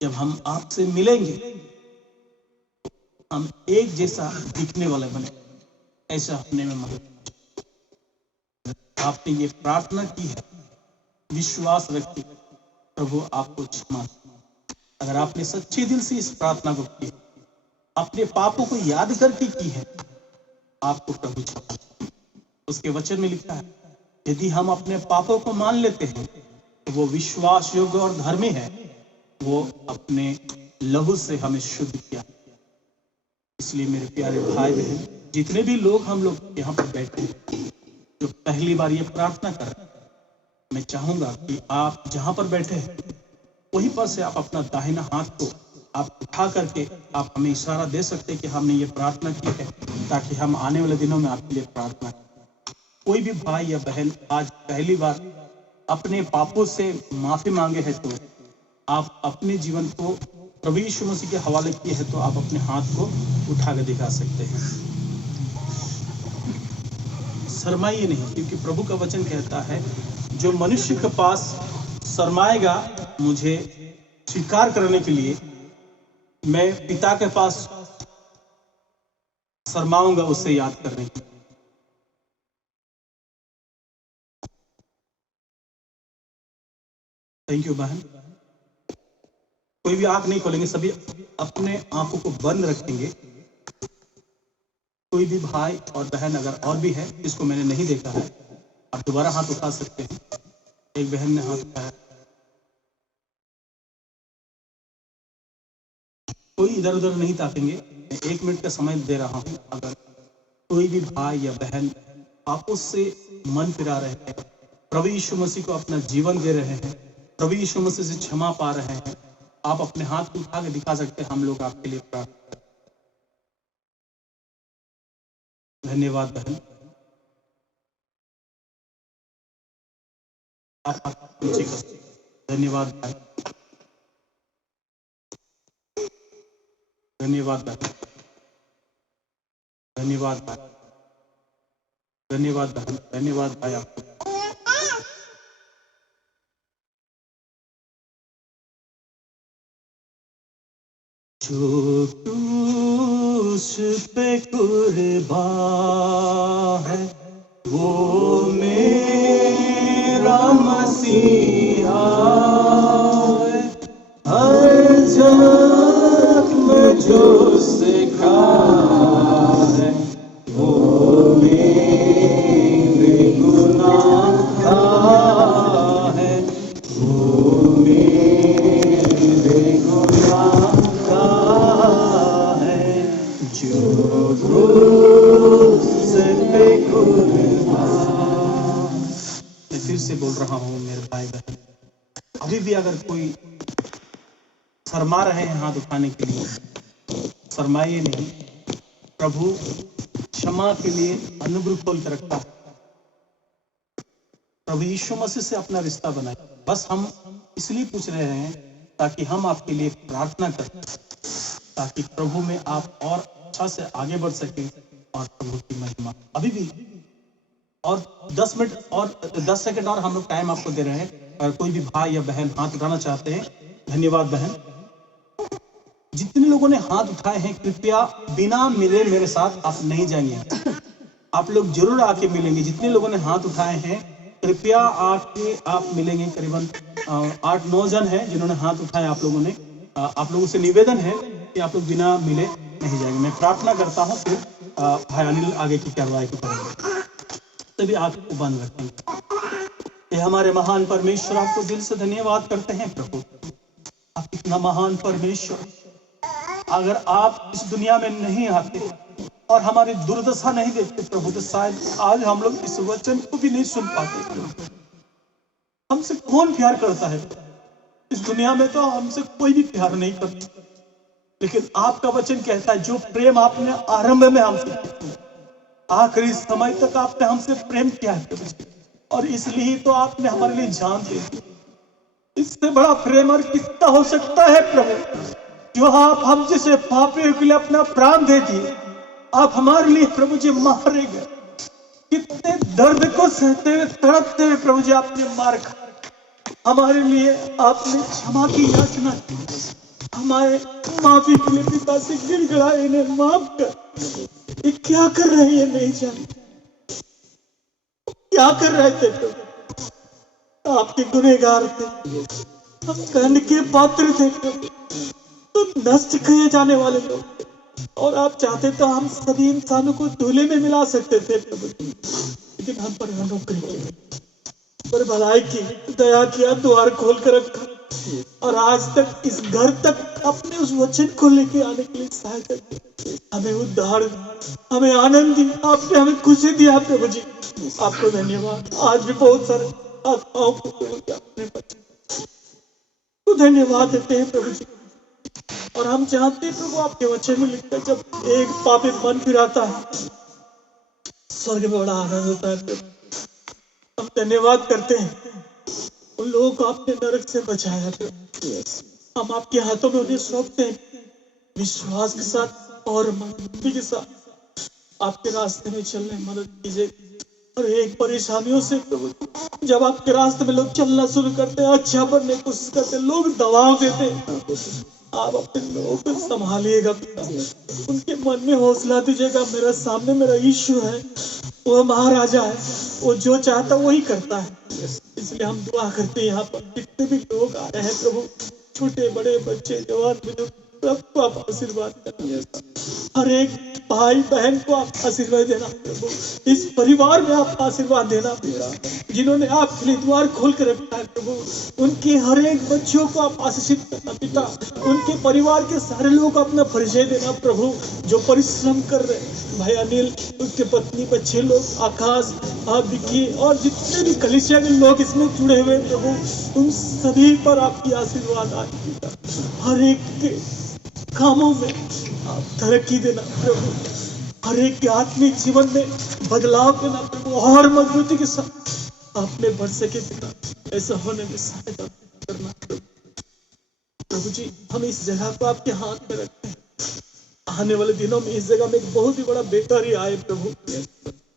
जब हम आपसे मिलेंगे हम एक जैसा दिखने वाले बने, ऐसा अपने में मदद। आपने ये प्रार्थना की है, विश्वास रखिए, प्रभु आपको क्षमा। अगर आपने सच्चे दिल से इस प्रार्थना को की, अपने पापों को याद करके की है, आपको प्रभु क्षमा। उसके वचन में लिखा है, यदि हम अपने पापों को मान लेते हैं तो वो विश्वास योग्य और धर्मी है, वो अपने लहू से हमें शुद्ध किया। इसलिए मेरे प्यारे भाई बहन, जितने भी लोग हम लोग यहाँ पर बैठे हैं, जो पहली बार ये प्रार्थना कर रहे हैं, मैं चाहूंगा कि आप जहां पर बैठे हैं वहीं पर से आप अपना दाहिना हाथ को आप उठा करके आप हमें इशारा दे सकते हैं कि हमने ये प्रार्थना की है, ताकि हम आने वाले दिनों में आपके लिए प्रार्थना करें। कोई भी भाई या बहन आज पहली बार अपने पापों से माफी मांगे हैं, तो आप अपने जीवन को प्रभु यीशु मसीह के हवाले किए हैं, तो आप अपने हाथ को उठा कर दिखा सकते हैं। शर्माइए नहीं, क्योंकि प्रभु का वचन कहता है, जो मनुष्य के पास शर्माएगा मुझे स्वीकार करने के लिए, मैं पिता के पास शर्माऊंगा उसे याद करने के लिए। थैंक यू बहन। कोई भी आंख नहीं खोलेंगे, सभी अपने आंखों को बंद रखेंगे। कोई भी भाई और बहन अगर और भी है जिसको मैंने नहीं देखा है, आप दोबारा हाथ उठा सकते हैं। एक बहन ने हाथ उठाया, कोई इधर उधर नहीं ताकेंगे। मैं 1 मिनट का समय दे रहा हूं। अगर कोई भी भाई या बहन आपस से मन फिरा रहे हैं, प्रभु यीशु मसीह को अपना जीवन दे रहे हैं, प्रभु यीशु मसीह से क्षमा पा रहे हैं, आप अपने हाथ को उठा के दिखा सकते हैं। हम लोग आपके लिए प्रार्थना। धन्यवाद बहन। आप नीचे कर। धन्यवाद भाई, धन्यवाद भाई, धन्यवाद भाई, धन्यवाद बहन, धन्यवाद भाई आपको। जो क्रूस पे कुर्बान है, वो मेरा मसीहा है। हर जख्म जो सिखा है, वो मेरे गुनाह का है, वो मेरे गुनाह का है। जो क्रूस पे कुर्बान। मैं फिर से बोल रहा हूँ मेरे भाई बहन, अभी भी अगर कोई शर्मा रहे हैं हाथ उठाने के लिए, शर्माइए नहीं। प्रभु क्षमा के लिए अनुग्रह खोल कर रखता है। प्रभु यीशु मसीह से अपना रिश्ता बनाए। बस हम इसलिए पूछ रहे हैं ताकि हम आपके लिए प्रार्थना करें, ताकि प्रभु में आप और अच्छा से आगे बढ़ सके और प्रभु की महिमा। अभी भी और 10 मिनट और 10 सेकंड और हम लोग टाइम आपको दे रहे हैं। अगर कोई भी भाई या बहन हाथ उठाना चाहते हैं धन्यवाद बहन। जितने लोगों ने हाथ उठाए हैं, कृपया बिना मिले मेरे साथ आप नहीं जाएंगे। आप लोग जरूर आके मिलेंगे। जितने लोगों ने हाथ उठाए हैं, कृपया आके आप मिलेंगे। करीबन 8-9 जन हैं जिन्होंने हाथ उठाए। आप लोगों से निवेदन है कि आप लोग बिना मिले नहीं जाएंगे। मैं प्रार्थना करता हूँ, फिर भाई अनिल आगे की कार्रवाई को करेंगे। तभी आंख को बंद रखेंगे। ये हमारे महान परमेश्वर, आपको दिल से धन्यवाद करते हैं प्रभु। आप इतना महान परमेश्वर, अगर आप इस दुनिया में नहीं आते और हमारी दुर्दशा नहीं देखते प्रभु, तो शायद आज हम लोग इस वचन को भी नहीं सुन पाते। हमसे कौन प्यार करता है? इस दुनिया में तो हमसे कोई भी प्यार नहीं करता, लेकिन आपका वचन कहता है जो प्रेम आपने आरंभ में हमसे, आखिरी समय तक आपने हमसे प्रेम किया है, और इसलिए तो आपने हमारे लिए जान दे दी। इससे बड़ा प्रेम और कितना हो सकता है प्रभु, जो आप हम जैसे पापियों के लिए अपना प्राण दे दिए। आप हमारे लिए प्रभु जी मारे गए। कितने दर्द को सहते हुए, तड़पते हुए प्रभु जी आपने मार खा। हमारे लिए आपने क्षमा की याचना की। हमारे माफी के लिए पिता से गिड़गिड़ाए, इन्हें माफ कर। ये क्या कर रहे हैं नहीं जानते। क्या कर रहे थे प्रभु? आपके गुनहगार थे, हम दंड के पात्र थे प्रभु, तो नष्ट किए जाने वाले लोग थे। और आप चाहते तो हम सभी इंसानों को धूले में मिला सकते थे प्रभु, लेकिन हम पर अनुग्रह किया, पर भलाई की, दया किया, द्वार खोल कर रखा, और आज तक इस घर तक अपने उस वचन को लेके आने के लिए सहायता की। हमें उद्धार, हमें आनंद दी, आपने हमें खुशी दिया प्रभु जी। आपको धन्यवाद। आज भी बहुत सारे आत्माओं को अपने बच्चे को धन्यवाद देते हैं प्रभु जी। और हम चाहते हैं प्रभु, आपके वचन में लिखता है जब एक पापी मन फिराता है, स्वर्ग में बड़ा आनंद होता है प्रभु। हम धन्यवाद करते हैं उन लोगों को आपने नरक से बचाया प्रभु। हम आपके हाथों में उन्हें सौंपते हैं, विश्वास के साथ और मजबूती के साथ आपके रास्ते में चलने मदद कीजिए। और एक परेशानियों से प्रभु, जब आपके रास्ते में लोग चलना शुरू करते हैं, अच्छा बनने की कोशिश करते हैं, लोग दबाव देते हैं, आप अपने लोगों को संभालिएगा पिता। उनके मन में हौसला दीजिएगा, मेरा सामने मेरा यीशु है, वो महाराजा है, वो जो चाहता वही करता है। इसलिए हम दुआ करते हैं यहाँ पर जितने भी लोग आए हैं प्रभु, छोटे बड़े बच्चे जवान बुजुर्ग, सबको आप आशीर्वाद करना। हर एक भाई बहन को आप आशीर्वाद देना प्रभु। इस परिवार में आप आशीर्वाद देना पिता, जिन्होंने आपके लिए द्वार खोल कर रखा है प्रभु। उनके हर एक बच्चों को आप आशीषित करना पिता। उनके परिवार के सारे लोगों को अपना परिचय देना प्रभु, जो परिश्रम कर रहे हैं। भाई अनिल, उसके पत्नी, बच्चे लोग, आकाश, आप विकी, और जितने भी कलीसिया के लोग इसमें जुड़े हुए प्रभु, उन सभी पर आपकी आशीर्वाद आए पिता। हर एक के कामों में आप तरक्की देना प्रभु, हर एक के आत्मिक जीवन में बदलाव देना प्रभु, और मजबूती के साथ आपने बढ़ सके पिता। ऐसा होने में सहायता करना प्रभु जी। हम इस जगह को आपके हाथ में रखते हैं। आने वाले दिनों में इस जगह में एक बहुत ही बड़ा बेकारी आए प्रभु।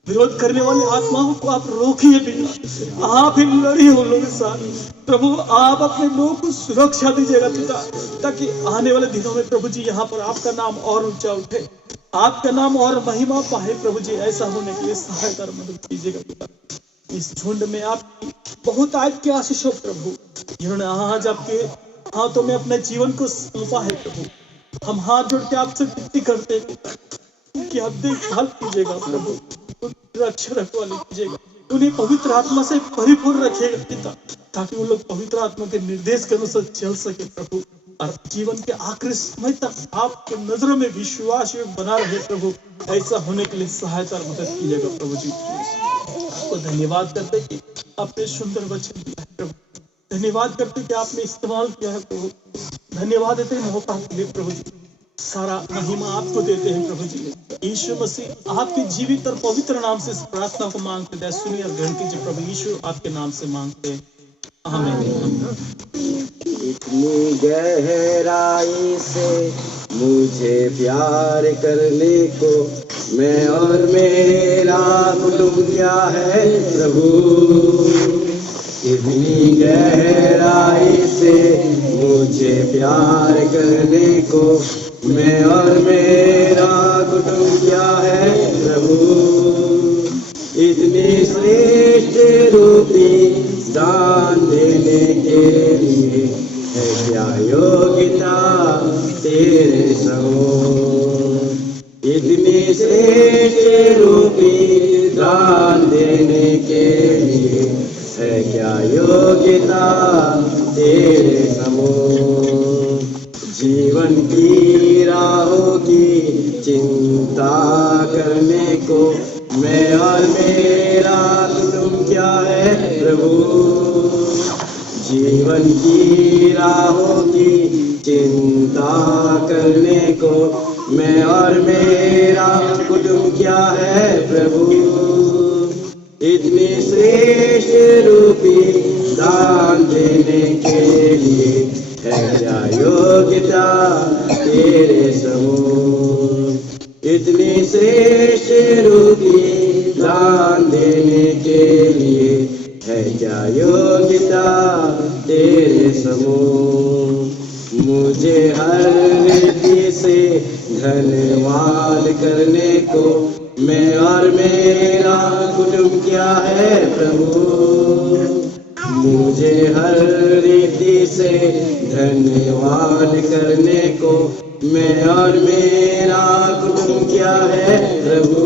विरोध करने वाली आत्माओं को आप रोकिए पिता, आप ही लड़िए उन लोगों के साथ प्रभु। आप अपने लोगों को सुरक्षा दीजिएगा पिता, ताकि आने वाले दिनों में प्रभु जी यहाँ पर आपका नाम और ऊंचा उठे, आपका नाम और महिमा पाए प्रभु जी। ऐसा होने के लिए सहायता और मदद कीजिएगा पिता। इस झुंड में आपकी बहुत आपकी आशीष हो प्रभु, जिन्होंने आज आपके हाथों में अपने जीवन को सौंपा है प्रभु। हम हाथ जोड़ के आपसे विनती करते हैं पिता, उनकी आप देखभाल कीजिएगा प्रभु, रक्षा रखवाली कीजिएगा, उन्हें पवित्र आत्मा से परिपूर्ण रखिएगा पिता, ताकि वो लोग पवित्र आत्मा के निर्देश के अनुसार चल सके प्रभु, और जीवन के आखिरी समय तक आपके नजरों में विश्वास बना रहे प्रभु। ऐसा होने के लिए सहायता और मदद कीजिएगा प्रभु जी। आपको धन्यवाद करते कि आपने सुंदर वचन दिया है प्रभु, धन्यवाद करते कि आपने इस्तेमाल किया है प्रभु, धन्यवाद देते हैं मौका के लिए प्रभु जी। सारा महिमा आपको देते हैं प्रभु जी। यीशु मसीह आपके जीवित और पवित्र नाम से इस प्रार्थना को मांगते हैं, सुनिए और ग्रहण कीजिए प्रभु। यीशु आपके नाम से मांगते हैं, आमीन। इतनी गहराई से मुझे प्यार करने को मैं और मेरा कुटुंब क्या है प्रभु। इतनी गहराई से मुझे प्यार करने को मैं और मेरा कुटुंब क्या है प्रभु। इतनी श्रेष्ठ रूपी दान देने के लिए है क्या योग्यता तेरे समूह। इतनी श्रेष्ठ रूपी दान देने के लिए है क्या योग्यता तेरे समूह। जीवन की राहों की चिंता करने को मैं और मेरा कुटुंब क्या है प्रभु। जीवन की राहों की चिंता करने को मैं और मेरा कुटुंब क्या है प्रभु। इतनी श्रेष्ठ रूपी दान देने के लिए है क्या योग्यता तेरे समूह। इतनी श्रेष्ठ रूपी दान देने के लिए है क्या योग्यता तेरे समूह। मुझे हर रीति से धन्यवाद करने को मैं और मेरा कुटुंब क्या है प्रभु। मुझे हर रीति से धन्यवाद करने को मैं और मेरा कुटुंब क्या है प्रभु।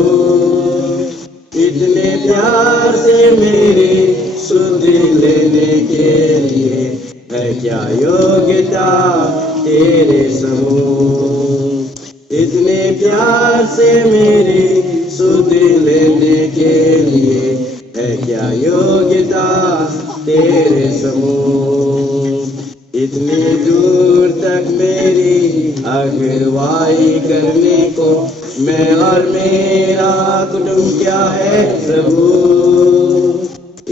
इतने प्यार से मेरी सुध लेने के लिए है क्या योग्यता तेरे समूह। इतने प्यार से मेरी सुध लेने के लिए है क्या योग्यता तेरे समूह। इतनी दूर तक मेरी अगुवाई करने को मैं और मेरा कुटुंब क्या है प्रभु।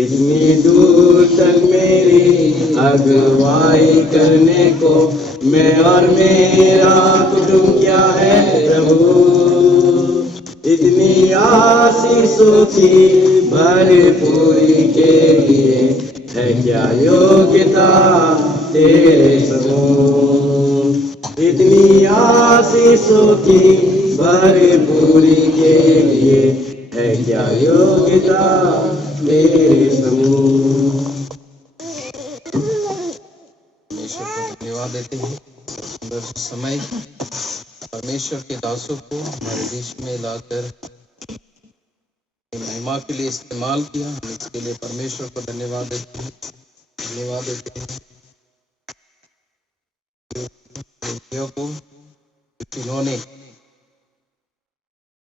इतनी दूर तक मेरी अगुवाई करने को मैं और मेरा कुटुंब क्या है प्रभु। इतनी आशीषों की भरपूरी के लिए है क्या योग्यता तेरे समूह। इतनी आशीषों की भरपूरी के लिए है क्या योग्यता तेरे समूह। परमेश्वर को धन्यवाद देते हैं। सुंदर समय परमेश्वर के दासों को हमारे देश में लाकर महिमा के लिए इस्तेमाल किया। हम इसके लिए परमेश्वर को धन्यवाद देते हैं। धन्यवाद देते हैं को जिन्होंने